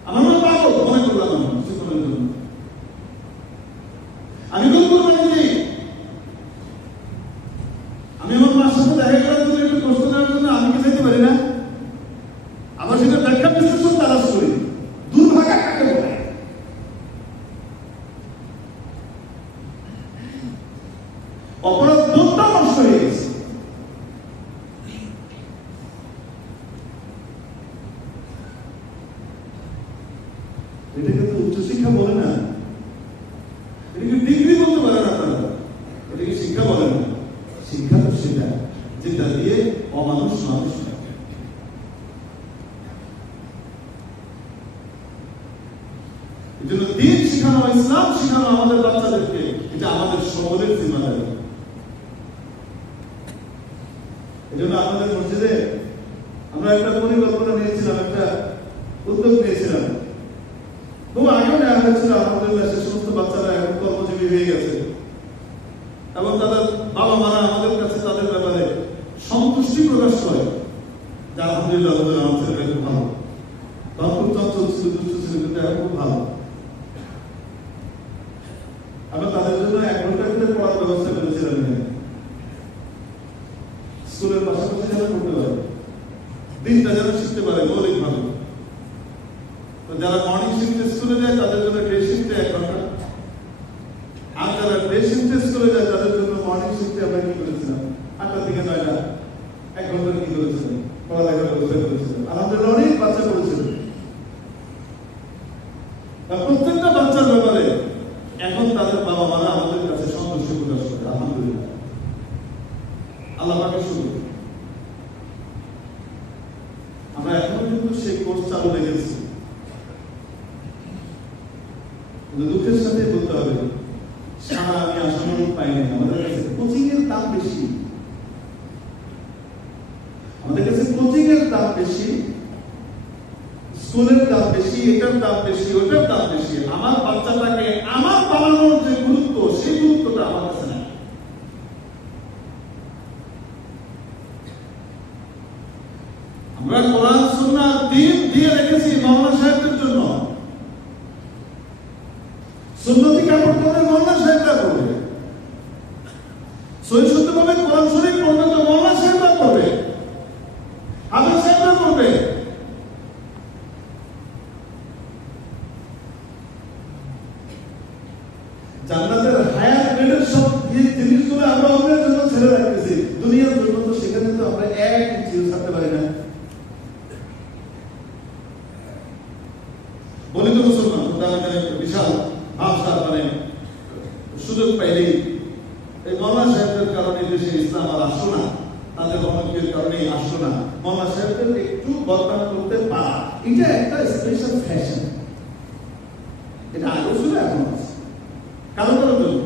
আমার মনে পাগল মনে করলাম কিছুক্ষণের জন্য। আমি কোন কোরবানি দিই? আমি আমার মার সাথে দেখা করার জন্য, একটু কষ্ট নেওয়ার জন্য আমি কি যেতে পারি না? আবার সেটা ব্যাখ্যা বিশ্লেষণ তালাশ করি। দুর্ভাগা কাকে বলে? অপরাধ বোধটা নষ্ট হয়ে গেছে। এটাকে তো উচ্চশিক্ষা বলে না, এটাকে ডিগ্রি বলতে পারে না আপনারা, এটাকে শিক্ষা বলে না। শিক্ষা তো সেটা যেটা দিয়ে অমানুষ মানুষ হয়। এই জন্য দিন শিখানো, ইসলাম শিখানো আমাদের বাচ্চাদেরকে, এটা আমাদের সকলের জিম্মাদারি। এই জন্য আমাদের মসজিদে আমরা একটা পরিকল্পনা নিয়েছিলাম, একটা উদ্যোগ নিয়েছিলাম, খুব আগেও নেওয়া হয়েছিল। আলহামদুলিল্লাহ সে সমস্ত বাচ্চারা এখন কর্মজীবী হয়ে গেছে এবং তাদের বাবা মারা আমাদের কাছে তাদের ব্যাপারে সন্তুষ্টি প্রকাশ করে যে আলহামদুলিল্লাহ আমার ছেলেটা খুব ভালো, তখন খুব চঞ্চল ছিল, দুষ্ট ছিল, কিন্তু এখন খুব ভালো। আমরা তাদের জন্য 1 ঘন্টা করে পড়ার ব্যবস্থা করেছিলাম। স্কুলের পাশাপাশি যেন পড়তে পারে, দিনটা যেন শিখতে পারে মৌলিকভাবে। তো যারা মর্নিং শিফটে স্কুলে যায় তাদের জন্য ডে শিফটে 1 ঘন্টা, আর যারা ডে শিফটে স্কুলে যায় তাদের জন্য মর্নিং শিফটে আমরা কি করেছিলাম 8টা থেকে 9টা 1 ঘন্টা কি করেছিলাম পড়ালেখার ব্যবস্থা করেছিলাম। আলহামদুলিল্লাহ অনেক বাচ্চা পড়েছিল। প্রত্যেকটা বাচ্চার ব্যাপারে এখন তাদের বাবা মারা আমাদের কাছে সন্তুষ্টি প্রকাশ করে। আলহামদুলিল্লাহ, আল্লাহ পাকের শুকর। আমরা এখনো কিন্তু সেই কোর্স চালু রেখেছি, কিন্তু দুঃখের সাথে বলতে হবে সারা আমি আশানুরূপ পাইনি। আমাদের কাছে কোচিং এর দাম বেশি, আমাদের কাছে কোচিং এর দাম বেশি, স্কুলের দাম বেশি, এটার দাম বেশি, ওটার দাম বেশি। আমার বাচ্চাটাকে আমার বানানোর যে গুরুত্ব, সেই গুরুত্বটা আমার কাছে নাই। আমরা কোরআন সুন্নাহ দ্বীন দিয়ে রেখেছি মাওলানা সাহেবদের জন্য। সুন্নতি কাপড় পরে মাওলানা সাহেবরা করবে, সহি শুদ্ধভাবে কোরআন শরীফ পড়তে তো মাওলানা সাহেবরা করবে, হাফেজ সাহেবরা করবে। জান্নাতের হায়ার গ্রেডের সব জিনিসগুলো আমরা অন্যের জন্য ছেড়ে রাখতেছি, দুনিয়ার জন্য। তো সেখানে তো আমরা এক ইঞ্চিও ছাড়তে পারি না। বলি তো মুসলমান বিশাল ভাবসার মানে সুযোগ পাইলেই এই মাওলানা সাহেবদের কারণে দেশে ইসলাম আর আসলো না, তাদের অনেকের কারণে আসলো না। মাওলানা সাহেবদের একটু বদনাম করতে পারা, এটা একটা স্পেশাল ফ্যাশন। এটা আগেও ছিল, এখন আছে, কারো কারো জন্য।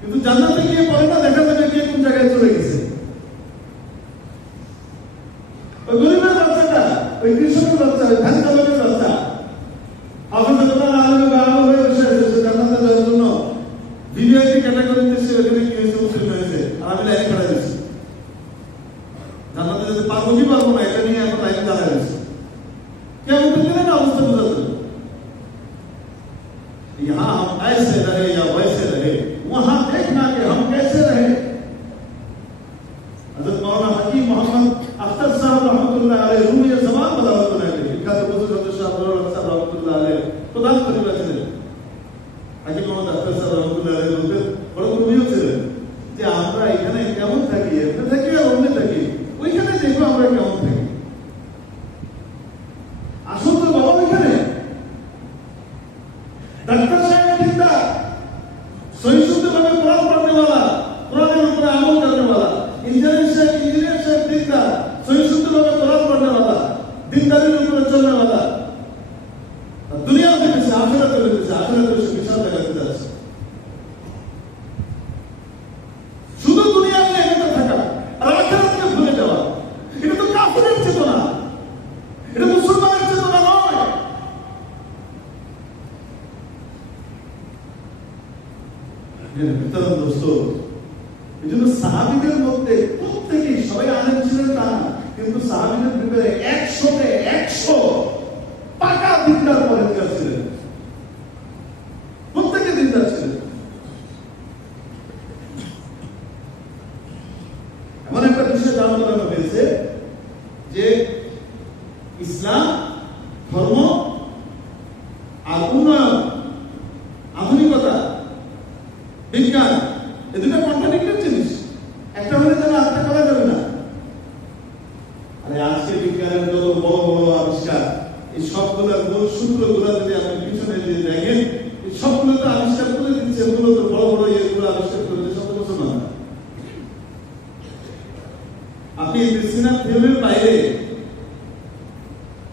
কিন্তু জান্নাতে গিয়ে পরে না দেখা যাবে কে কোন জায়গায় চলে গেছে। ওই গরিবের বাচ্চাটা, ওই কৃষকের বাচ্চা, ওই ধান চালকের বাচ্চা জান্নাতে যাওয়ার জন্য ভিভিআইপি ক্যাটাগরিতে সে ওখানে কি হয়েছে, মুসলিম হয়েছে, আর আমি লাইন খাড়া দিচ্ছি। জান্নাতে যেতে পারবো কি পারবো না এটা নিয়ে এখন লাইন দাঁড়ায় গেছে। কেমন দিলে না অবস্থা বোঝা যাবে। यहाँ हम ऐसे रहे या वैसे रहे, वहां देखना कि হবে কোরআন পড়নেওয়ালা, কোরআনের উপরে আমল করেনেওয়ালা, ইঞ্জিনিয়ার সাহেব দিনদার, সহি শুদ্ধভাবে কোরআন পড়নেওয়ালা, দিনদারির উপরে চলনেওয়ালা। দুনিয়া দেখেছে, আখিরাতে দেখেছে, আখিরাতে সে বিশাল জায়গাতে যাচ্ছে। শুধু দুনিয়া নিয়ে এখানে থাকা আর আখিরাতকে ভুলে যাওয়া, এটা তো কাফিরের চেতনা, এটা মুসলমানের চেতনা নয়। এই জন্য সাহাবীদের মধ্যে প্রত্যেকেই, সবাই আলেম ছিলেন তা না, কিন্তু সাহাবীদের ভিতরে 100-তে 100 পাকা দিনদার পরেজগার ছিলেন, প্রত্যেকে দিনদার ছিলেন। এমন একটা বিষয় জানা করানো হয়েছে যে ইসলাম ধর্ম আর উন্নয়ন, আধুনিকতা, বিজ্ঞান, এই দুটো কন্ট্রাডিক্টেড জিনিস, একটা হলে যেন আরেকটা করা যাবে না। আরে আজকে বিজ্ঞানের যত বড় বড় আবিষ্কার, এই সবগুলোর মূল সূত্রগুলো যদি আপনি পিছনে দিয়ে দেখেন, এই সবগুলো তো আবিষ্কার করে দিচ্ছে, মূলত বড় বড় ইয়েগুলো আবিষ্কার করেছে সব মুসলমান। আপনি মেডিসিনাল থিওরির বাইরে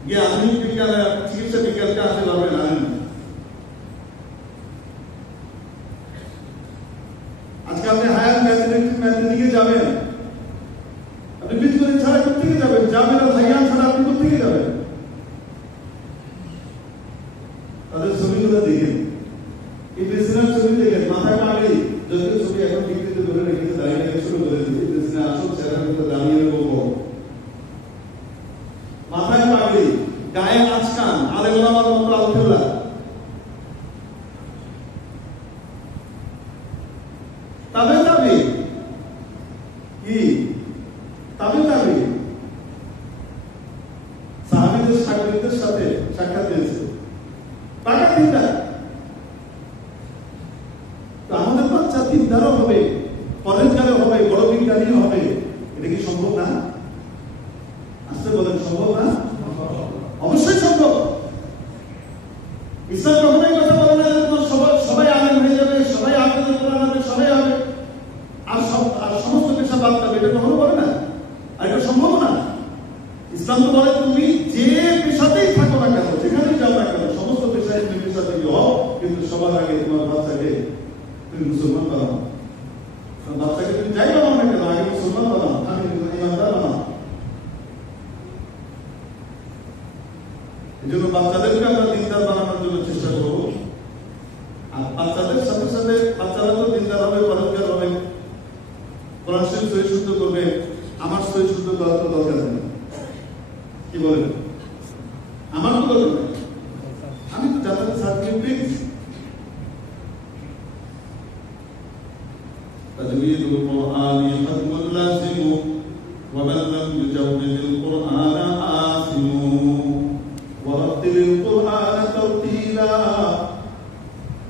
গিয়ে আধুনিক বিজ্ঞান, চিকিৎসা বিজ্ঞানকে আসতে পারবেন না। আজকে আপনি হায়ার ম্যাথমেটিক্সে যাবেন, আপনি বীজগণিত ছাড়া কোথেকে যাবেন? যাবেন আর ভাইয়ান ছাড়া আপনি কোথেকে যাবেন? তাদের ছবিগুলো দেখেন, এই মেডিসিনাল ছবি দেখেন, মাথায় পাগড়ি, যদিও ছবি এখন ডিগ্রিতে ধরে রেখেছে, দাঁড়িয়ে শুরু করে দিচ্ছে, মেডিসিনাল আসল চেহারা কিন্তু দাঁড়িয়ে বলবো, মাথায় পাগড়ি, গায়ে আজকান, আলেম ওলামার মতো আলফেল্লা, তবে তবে কি তবে তবে সাহাবীদের সাগরিকদের সাথে সাক্ষাৎ হয়েছে, পাকা দিনদার। তো আমাদের বাচ্চা দিনদারও হবে, পরেজগারও হবে, বড় বিজ্ঞানীও হবে, এটা কি সম্ভব না? আসতে বলেন, সম্ভব না? অবশ্যই সম্ভব। ইসলাম কখনোই কথা বলে না সবাই আলেম হয়ে যাবে, সবাই আলেমের কোরআন হবে, সবাই হবে, আর সমস্ত পেশা বাদ যাবে, এটা কখনো বলে না, আর এটা সম্ভব না। ইসলাম তো বলে তুমি যে পেশাতেই থাকো না কেন, যেখানেই যাও না কেন, সমস্ত পেশায় তুমি পেশাতেই হও, কিন্তু সবার আগে তোমার বাচ্চাকে তুমি মুসলমান বানাও। বাচ্চাকে তুমি যাই বানাও না কেন, আগে মুসলমান বানাও, আমি ইমানদার বানাও। এই জন্য বাচ্চাদেরকে আমরা দিনদার বানানোর জন্য চেষ্টা করবো। আর বাচ্চাদের সাথে সাথে বাচ্চারা তো দিনদার হবে, পরেজগার হবে, কোরআন শরীফ সহি শুদ্ধ করবে। আমার সহি শুদ্ধ করার তো দরকার নেই, কি বলেন? আমার তো দরকার নেই, আমি তো জান্নাতের সার্টিফিকেট পেয়েছি। তাজবীদুল কুরআনি খাদমুল লাযিমু ওয়া মান লাম ইউজাওবিদুল কুরআনা আসিমু ওয়া রাত্তিলিল কুরআনা তারতীলা।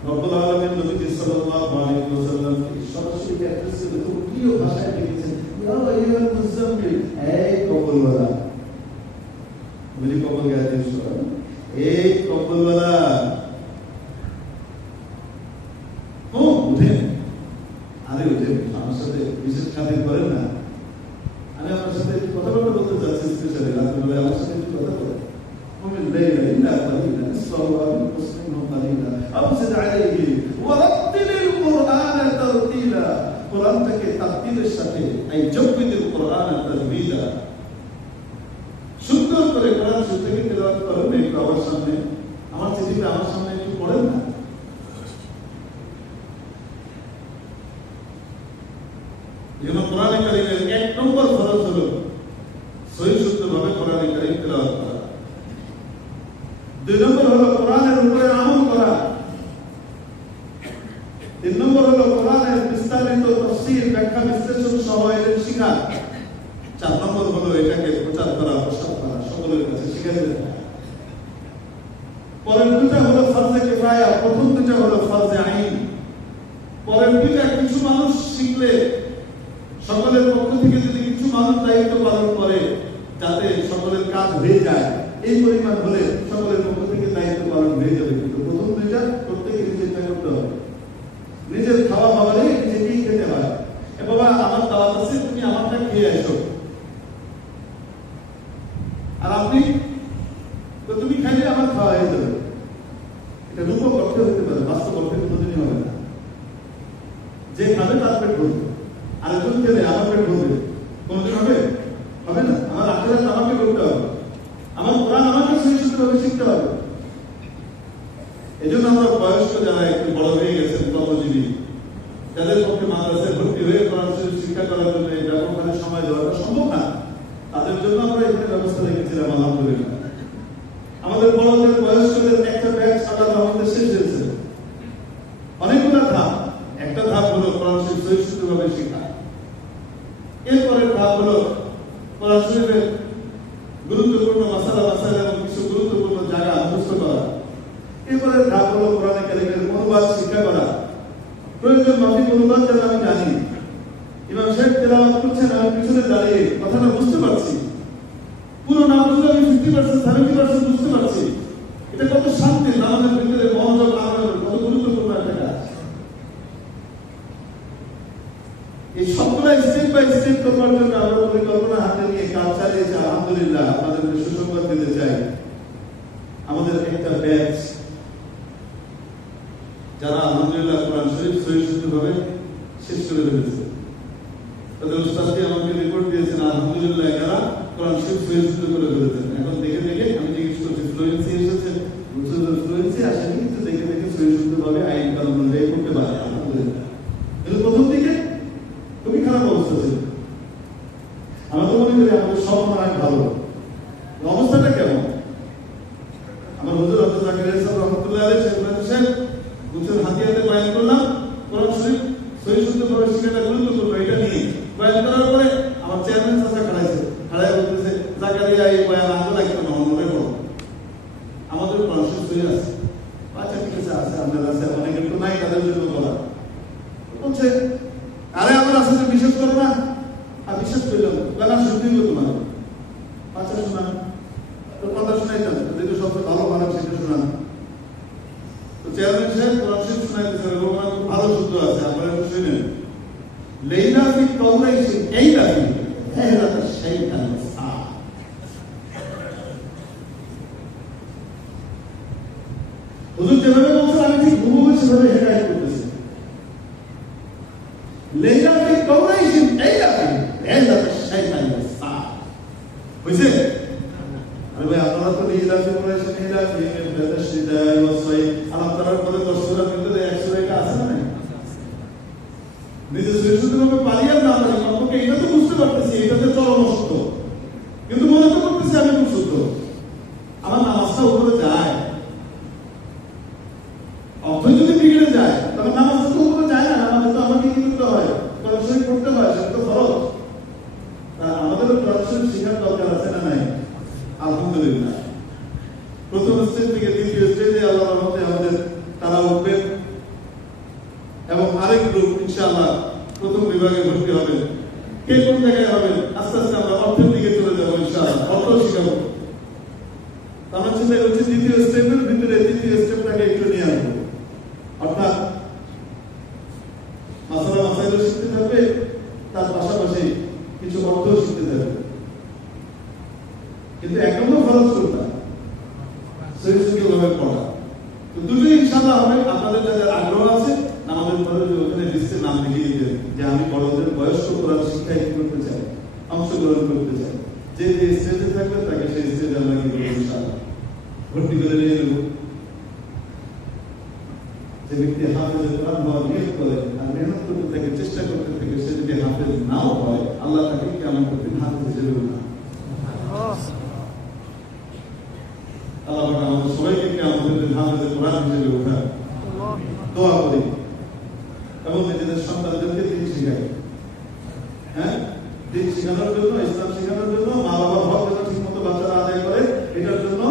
রব্বুল আলামিন নবী সাল্লাল্লাহু আলাইহি ওয়াসাল্লাম সরাসরি অ্যাড্রেস করে খুব প্রিয় ভাষায় লিখেছেন, ইয়া আইয়ুহাল মুযাম্মিল, এই কবুলওয়ালা, বুঝি কবুল গায়ে দিছো, এই কবুলওয়ালা, ও উঠেন, আরে উঠেন, আমার সাথে বিশেষ খাতির করেন না। আমি আপনার সাথে একটু কথাবার্তা বলতে চাচ্ছি, স্পেশালি রাত্রিবেলা আমার সাথে একটু কথা বলেন। ومن الليل إلا قليلا نصفه أو انقص منه قليلا أو زد عليه ورتل القرآن ترتيلا। কোরআনটাকে তারতিলের সাথে, এই জব্বিদিল কুরআন তাজবীদা, সুন্দর করে কোরআন শুরু থেকে তেলাওয়াত করেন। একটু আমার সামনে, আমার চিঠিটা আমার সামনে একটু পড়েন না। যেন কোরআন কারীমের 1 নম্বর ফরজ হলো সহি শুদ্ধভাবে কোরআন কারীম তেলাওয়াত করা। 2 নম্বর হলো কোরআনের উপরে আমল করা। 3 নম্বর হলো কোরআনের বিস্তারিত তাফসীর, ব্যাখ্যা, বিশ্লেষণ সহ এর শিক্ষা। 4 নম্বর হলো এটাকে প্রচার করা, প্রসার করা, সকলের কাছে শিখাতে দেওয়া। পরের দুটো হলো ফরজে কিফায়া, প্রথম দুটো হলো ফরজে আইন। পরের দুটো কিছু মানুষ শিখলে, সকলের পক্ষ থেকে যদি কিছু মানুষ দায়িত্ব পালন করে যাতে সকলের কাজ হয়ে যায়, এই পরিমাণ হলে সকলের পক্ষ থেকে দায়িত্ব পালন হয়ে যাবে। কিন্তু প্রথম দুইটা প্রত্যেকে নিজের চেষ্টা করতে হবে, নিজের খাওয়া খাবারেই খাবে তার পেট ভরবে, আরেকজন খেলে আমার পেট ভরবে, কোনদিন হবে? হবে না। আমার আখেরাত আমাকে করতে হবে, আমার কোরআন আমাকে সহিষ্ণুভাবে শিখতে হবে। এই জন্য আমরা বয়স্ক যারা একটু বড় হয়ে গেছেন, কর্মজীবী, যাদের পক্ষে মাদ্রাসায় ভর্তি হয়ে কোরআন শরীফ শিক্ষা করার জন্য ব্যাপকভাবে সময় দেওয়াটা সম্ভব না, তাদের জন্য আমরা এখানে ব্যবস্থা রেখেছিলাম। আলহামদুলিল্লাহ আমাদের বড়দের বয়স্কদের একটা ব্যাচ আলাদা আমাদের শেষ হয়েছে। অনেকগুলো ধাপ, একটা ধাপ হলো কোরআন শরীফ সহিষ্ণুভাবে শিক্ষা, এরপরে ধাপ হলো কোরআন শরীফের গুরুত্বপূর্ণ মাসালা এবং কিছু গুরুত্বপূর্ণ জায়গা মুখস্থ করা, এরপরে ধাপ হলো কোরআনে কারিমের অনুবাদ শিক্ষা করা। প্রয়োজন মাফিক অনুবাদ যেন আমি জানি, ইমাম সাহেব তেলাওয়াত করছেন, আমি পিছনে দাঁড়িয়ে কথাটা বুঝতে পারছি, পুরো না বুঝলে আমি 50% 70% বুঝতে পারছি। এটা কত শান্তি, নামাজের ভিতরে মনোযোগ লাগানোর কত গুরুত্বপূর্ণ একটা কাজ। এই সবগুলা স্টেপ বাই স্টেপ করবার জন্য আমরা পরিকল্পনা হাতে নিয়ে কাজ চালিয়েছি। আলহামদুলিল্লাহ আপনাদেরকে সুসংবাদ দিতে চাই, আমাদের একটা ব্যাচ যারা আলহামদুলিল্লাহ কোরআন শরীফ সহিষ্ণুভাবে শেষ করে ফেলেছে, তাদের উস্তাদকে আমাকে রিপোর্ট দিয়েছেন আলহামদুলিল্লাহ এরা কোরআন শরীফ সহিষ্ণু করে ফেলেছেন। এখন দেখে দেখে আমি জিজ্ঞেস করছি ফ্লুয়েন্সি এসেছে, ফ্লুয়েন্সি আসেনি, কিন্তু দেখে দেখে সহিষ্ণুভাবে আইন কানুন অনুযায়ী করতে পারে আলহামদুলিল্লাহ। কিন্তু প্রথম দিকে খুবই খারাপ অবস্থা ছিল। আমরা তো মনে করি আমাদের সব মানায় ভালো, অবস্থাটা কেমন? আমার হুজুর আব্দুল জাকির সাহেব রহমতুল্লাহ আলাইহি সাহেব বুঝছেন, হাতিয়াতে বয়ান করলাম কোরআন শরীফ সহিষ্ণুভাবে শিখাটা গুরুত্বপূর্ণ, এটা নিয়ে বয়ান করার পরে আমার চেয়ারম্যান চাচা খাড়ায় বলতেছে, জাকারিয়া এই বয়ান আগে লাগতো না, মনে করো আমাদের কোরআন শরীফ সহি আছে। আচ্ছা ঠিক আছে, আছে আপনার আছে, অনেকের তো নাই, তাদের জন্য বলা বলছে, আরে আমার আসলে বিশ্বাস করো না। আর বিশ্বাস করলাম বেলা শুনতে হইব তোমার। আচ্ছা শোনান, তো কথা শোনাইতাম, যেটা সবচেয়ে ভালো মানব সেটা শোনান। তো চেয়ারম্যান সাহেব কোরআন শরীফ শোনাইতেছে, ওখানে খুব ভালো শব্দ আছে, আপনারা একটু শুনেন। লেইলা ফি কওলাইহি এইলা ফি হেলাতা শাইতান সা। হুজুর যেভাবে বলছেন আমি ঠিক হুবহু সেভাবে হেদায়েত করতেছি। লেইলা ফি কওলাইহি এইলা ফি হেলাতা শাইতান সা। বুঝছে? আরে ভাই আপনারা তো লেইলা ফি কওলাইহি এইলা ফি হেলাতা শাইতান ওয়াসাই আল্লাহ তাআলার পরে 10 সূরার মধ্যে 1 সূরা এটা আছে না? নিজে সুন্দরভাবে পালিয়ে না পারি, আমাকে এটা তো বুঝতে পারতেছি এটাতে চরম অসুস্থ, কিন্তু মনে তো করতেছি আমি খুব শুদ্ধ, আমার নামাজটা উপরে যায়। অর্থ যদি বিগড়ে যায় তবে নামাজটা তো উপরে যায় না, নামাজে তো আমাকে কি করতে হয়? কোরআন শরীফ পড়তে হয়, সেটা তো ফরজ। আমাদেরও কোরআন শরীফ শেখার দরকার আছে না নাই? আলহামদুলিল্লাহ প্রথম স্টেজ থেকে দ্বিতীয় স্টেজে আল্লাহর রহমতে আমাদের তারা উঠবে এবং আরেক গ্রুপ ইনশাআল্লাহ প্রথম বিভাগে ভর্তি হবে। কে কোন জায়গায় হবে আস্তে আস্তে আমরা অর্থের দিকে চলে যাবো ইনশাআল্লাহ, অর্থ শিখাবো। আমরা চিন্তা করছি দ্বিতীয় স্টেপের ভিতরে তৃতীয় স্টেপটাকে একটু নিয়ে আসবো, অর্থাৎ মাসাইল শিখতে থাকবে, তার পাশাপাশি কিছু অর্থ শিখতে থাকবে। কিন্তু এক নম্বর ফরজ করতে সহিষ্ণুভাবে পড়া, তো দুটোই ইনশাআল্লাহ হবে। আপনাদের যাদের আগ্রহ আছে আমাদের পরে ওখানে লিস্টে নাম লিখিয়ে দিতে যে আমি বড়দের বয়স্ক কোরআন শিক্ষায় কি করতে চাই, অংশগ্রহণ করতে চাই, যে যে স্টেজে থাকবে তাকে সেই স্টেজে আমরা কি করবো ইনশাআল্লাহ ভর্তি করে নিয়ে নেব। যে ব্যক্তি হাফেজের কোরআন হওয়ার নিয়ত করে আর মেহনত করতে থাকে, চেষ্টা করতে থাকে, সে যদি হাফেজ নাও হয় আল্লাহ তাকে কেমন করতে হাফেজ হিসেবে না। আল্লাহ আমাদের সবাইকে আমাদের হাফেজের কোরআন হিসেবে ওঠার দোয়া করি এবং নিজেদের সন্তানদেরকে দিন শিখাই। হ্যাঁ, দিন শেখানোর জন্য, ইসলাম শেখানোর জন্য, মা বাবার হক যেন ঠিক মতো বাচ্চারা আদায় করে, এটার জন্য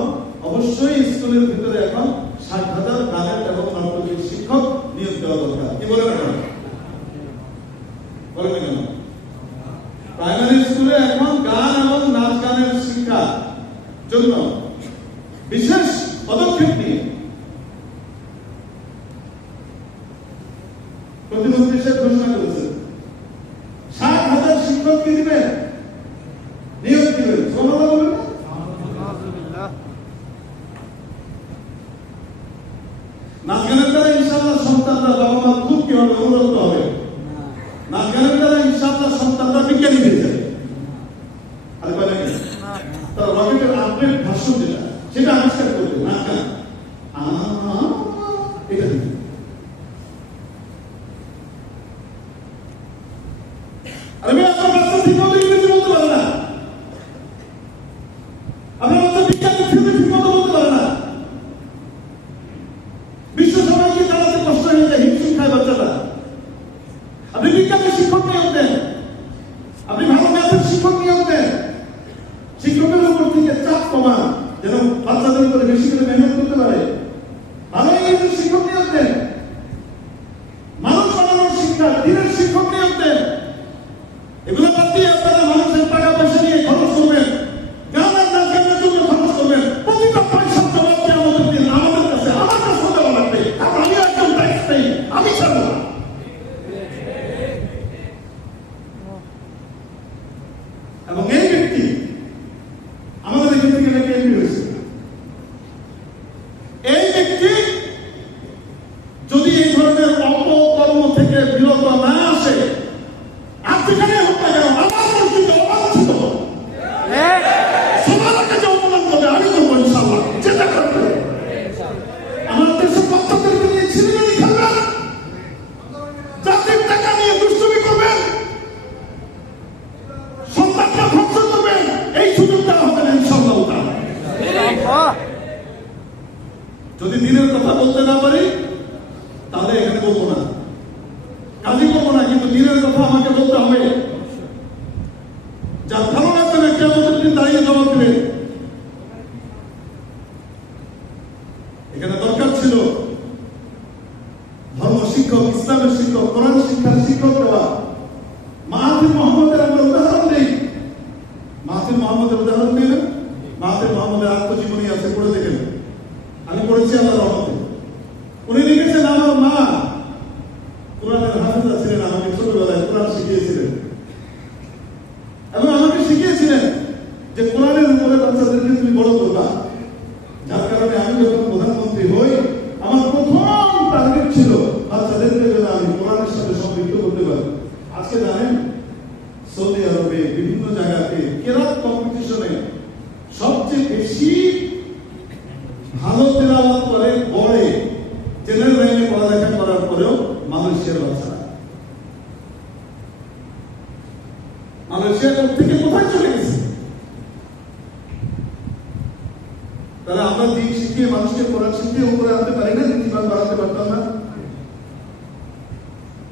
অবশ্যই স্কুলের ভিতরে এখন 60,000 গানের এবং নর্তকীর শিক্ষক নিয়োগ দেওয়া দরকার। কি বলে না বলে না কেন? প্রাইমারি স্কুলে এখন গান এবং নাচ গানের শিক্ষা জন্য বিশেষ পদক্ষেপ নিয়ে প্রতিমন্ত্রী সাহেব ঘোষণা করেছেন 60,000 শিক্ষককে দিবেন, নিয়োগ দিবেন। সুবহানাল্লাহ বলবেন না? নাচ গানের দ্বারা ইনশাআল্লাহ সন্তানরা বাবা মা খুব কি হবে, অনুরক্ত হবে। আপনি বিজ্ঞানের শিক্ষক নিয়োগ দেন, আপনি ভালো ম্যাথের শিক্ষক নিয়োগ দেন, শিক্ষকের উপর থেকে চাপ কমান যেন বাচ্চাদের উপরে বেশি করে মেহনত করতে পারে। ভালো ইংরেজির শিক্ষক নিয়োগ দেন, মানুষ বানানোর শিক্ষা দিনের শিক্ষক নিয়োগ দেন। এগুলো বাদ দিয়ে আপনারা মানুষের টাকা পয়সা নিয়ে খরচ করবেন, গান আর নাচ গানের জন্য খরচ করবেন। প্রতিটা পয়সার জবাব দিয়ে আমাদের দিন আমাদের কাছে, আমার কাছে দেওয়া লাগবে। কারণ আমি একজন ট্যাক্স নেই, আমি ছাড়বো না। এবং এই ব্যক্তি আমাদের এখান থেকে নাকি এমপি হয়েছে। এই ব্যক্তি যদি এই ধরনের অপকর্ম থেকে বিরত না আসে, আর যেখানে হোক না কেন আমার মসজিদে অবাঞ্ছিত সবার কাছে অপমান করবে, আমি করবো ইনশাআল্লাহ, যেটা করবে। আমার দেশের বাচ্চাদেরকে নিয়ে ছিনিমিনি খেলবেন, জাতির টাকা নিয়ে দুষ্টুমি করবেন, সন্তানরা ধ্বংস করবেন, এই সুযোগ দেওয়া হবে না ইনশাআল্লাহ। যদি দিনের কথা বলতে না পারি তাহলে এখানে বলবো না, কাজই করবো না, কিন্তু দিনের কথা আমাকে বলতে হবে। যার ভালো লাগবে না কিয়ামতের দিন দাঁড়িয়ে জবাব দেবে। এখানে দরকার ছিল ধর্ম শিক্ষক, ইসলামের শিক্ষক, কোরআন শিক্ষার শিক্ষক দেওয়া। মাহাথির মোহাম্মদের আমরা উদাহরণ দিই, মাহাথির মোহাম্মদের উদাহরণ দিই না? মাহাথির মোহাম্মদের আত্মজীবনী আছে, পড়ে দেখেন। আমি পড়েছি আল্লাহর রহমতে। উনি লিখেছেন, আমার মা কোরআনের হাফেজা ছিলেন, আমাকে ছোটবেলায় কোরআন শিখিয়েছিলেন এবং আমাকে শিখিয়েছিলেন যে কোরআনের উপরে বাচ্চাদেরকে তুমি বড় করবা। যার কারণে আমি যখন প্রধানমন্ত্রী হই, আমার প্রথম টার্গেট ছিল বাচ্চাদেরকে যেন আমি কোরআনের সাথে সম্পৃক্ত করতে পারি। আজকে জানেন সৌদি আরবে বিভিন্ন জায়গাতে কেরাত কম্পিটিশনে সবচেয়ে বেশি ভালো তেলাওয়াত করে পড়ে জেনারেল লাইনে পড়ালেখা করার পরেও মালয়েশিয়ার বাচ্চারা। মালয়েশিয়া থেকে কোথায় চলে গেছে? তাহলে আমরা দিন শিখিয়ে মানুষকে কোরআন শিখিয়ে উপরে আনতে পারি না, নীতিবান বাড়াতে পারতাম না?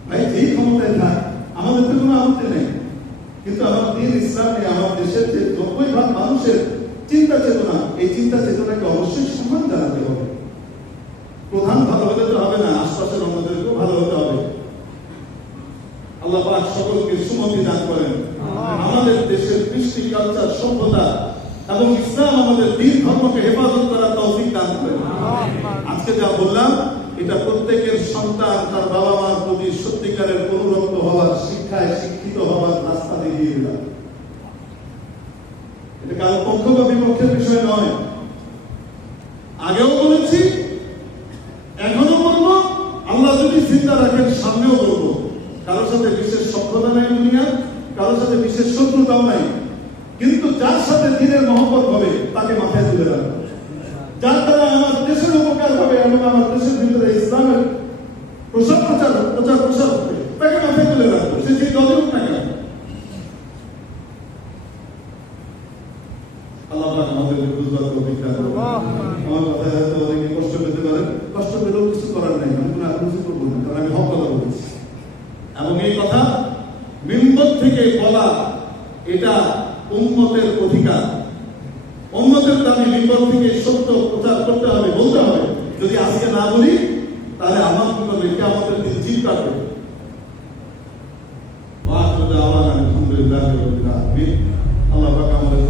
ভাই যেই ক্ষমতায় থাক, আমাদের তো কোনো আপত্তি নেই, কিন্তু আমার দিন ইসলামে আমার দেশের যে 90% মানুষের চিন্তা চেতনা, এই চিন্তা চেতনাকে অবশ্যই সম্মান জানাতে হবে। প্রধান ভালো হলে তো হবে না, আশপাশের অন্যদেরকেও ভালো হতে হবে। আল্লাহ পাক সকলকে সুমতি দান করেন। আমাদের দেশের কৃষ্টি, কালচার, সভ্যতা এবং ইসলাম আমাদের দিন ধর্মকে হেফাজত করার তৌফিক দান করেন। আজকে যা বললাম, এটা প্রত্যেকের সন্তান তার বাবা মার প্রতি সত্যিকারের অনুরক্ত হওয়ার, শিক্ষায় শিক্ষিত হওয়ার রাস্তা দেখিয়ে দিলাম। এটা কারো পক্ষ বা বিপক্ষের বিষয় নয়। আগেও বলেছি, এখনো বলবো, আল্লাহ যদি চিন্তা রাখেন সামনেও বলবো। কারোর সাথে বিশেষ সভ্যতা নাই দুনিয়া, কারোর সাথে বিশেষ শত্রুতাও নাই, কিন্তু যার সাথে দিনের মহব্বত হবে তাকে মাথায় তুলে রাখবো। যার দ্বারা আমার দেশের উপকার হবে এবং আমার দেশের ভিতরে ইসলামের প্রসার হবে, তাকে মাথায় তুলে রাখবো, সে সেই দলের না কেন। আল্লাহ আমাদের বুঝবার তৌফিক দান করুন। আমার কথায় হয়তো অনেকে কষ্ট পেতে পারেন, কষ্ট পেলেও কিছু করার নাই, আমি কোনো আক্রোশ করবো না, কারণ আমি হক কথা বলছি। এবং এই কথা মিম্বর থেকে বলা, এটা উম্মতের অধিকার। উম্মতের দাবি মিম্বর থেকে সত্য প্রচার করতে হবে, বলতে হবে। যদি আজকে না বলি তাহলে আমার কি করবে? কিয়ামতের দিন জিদ কাটবে। আলহামদুলিল্লাহ, আল্লাহ পাক আমাদের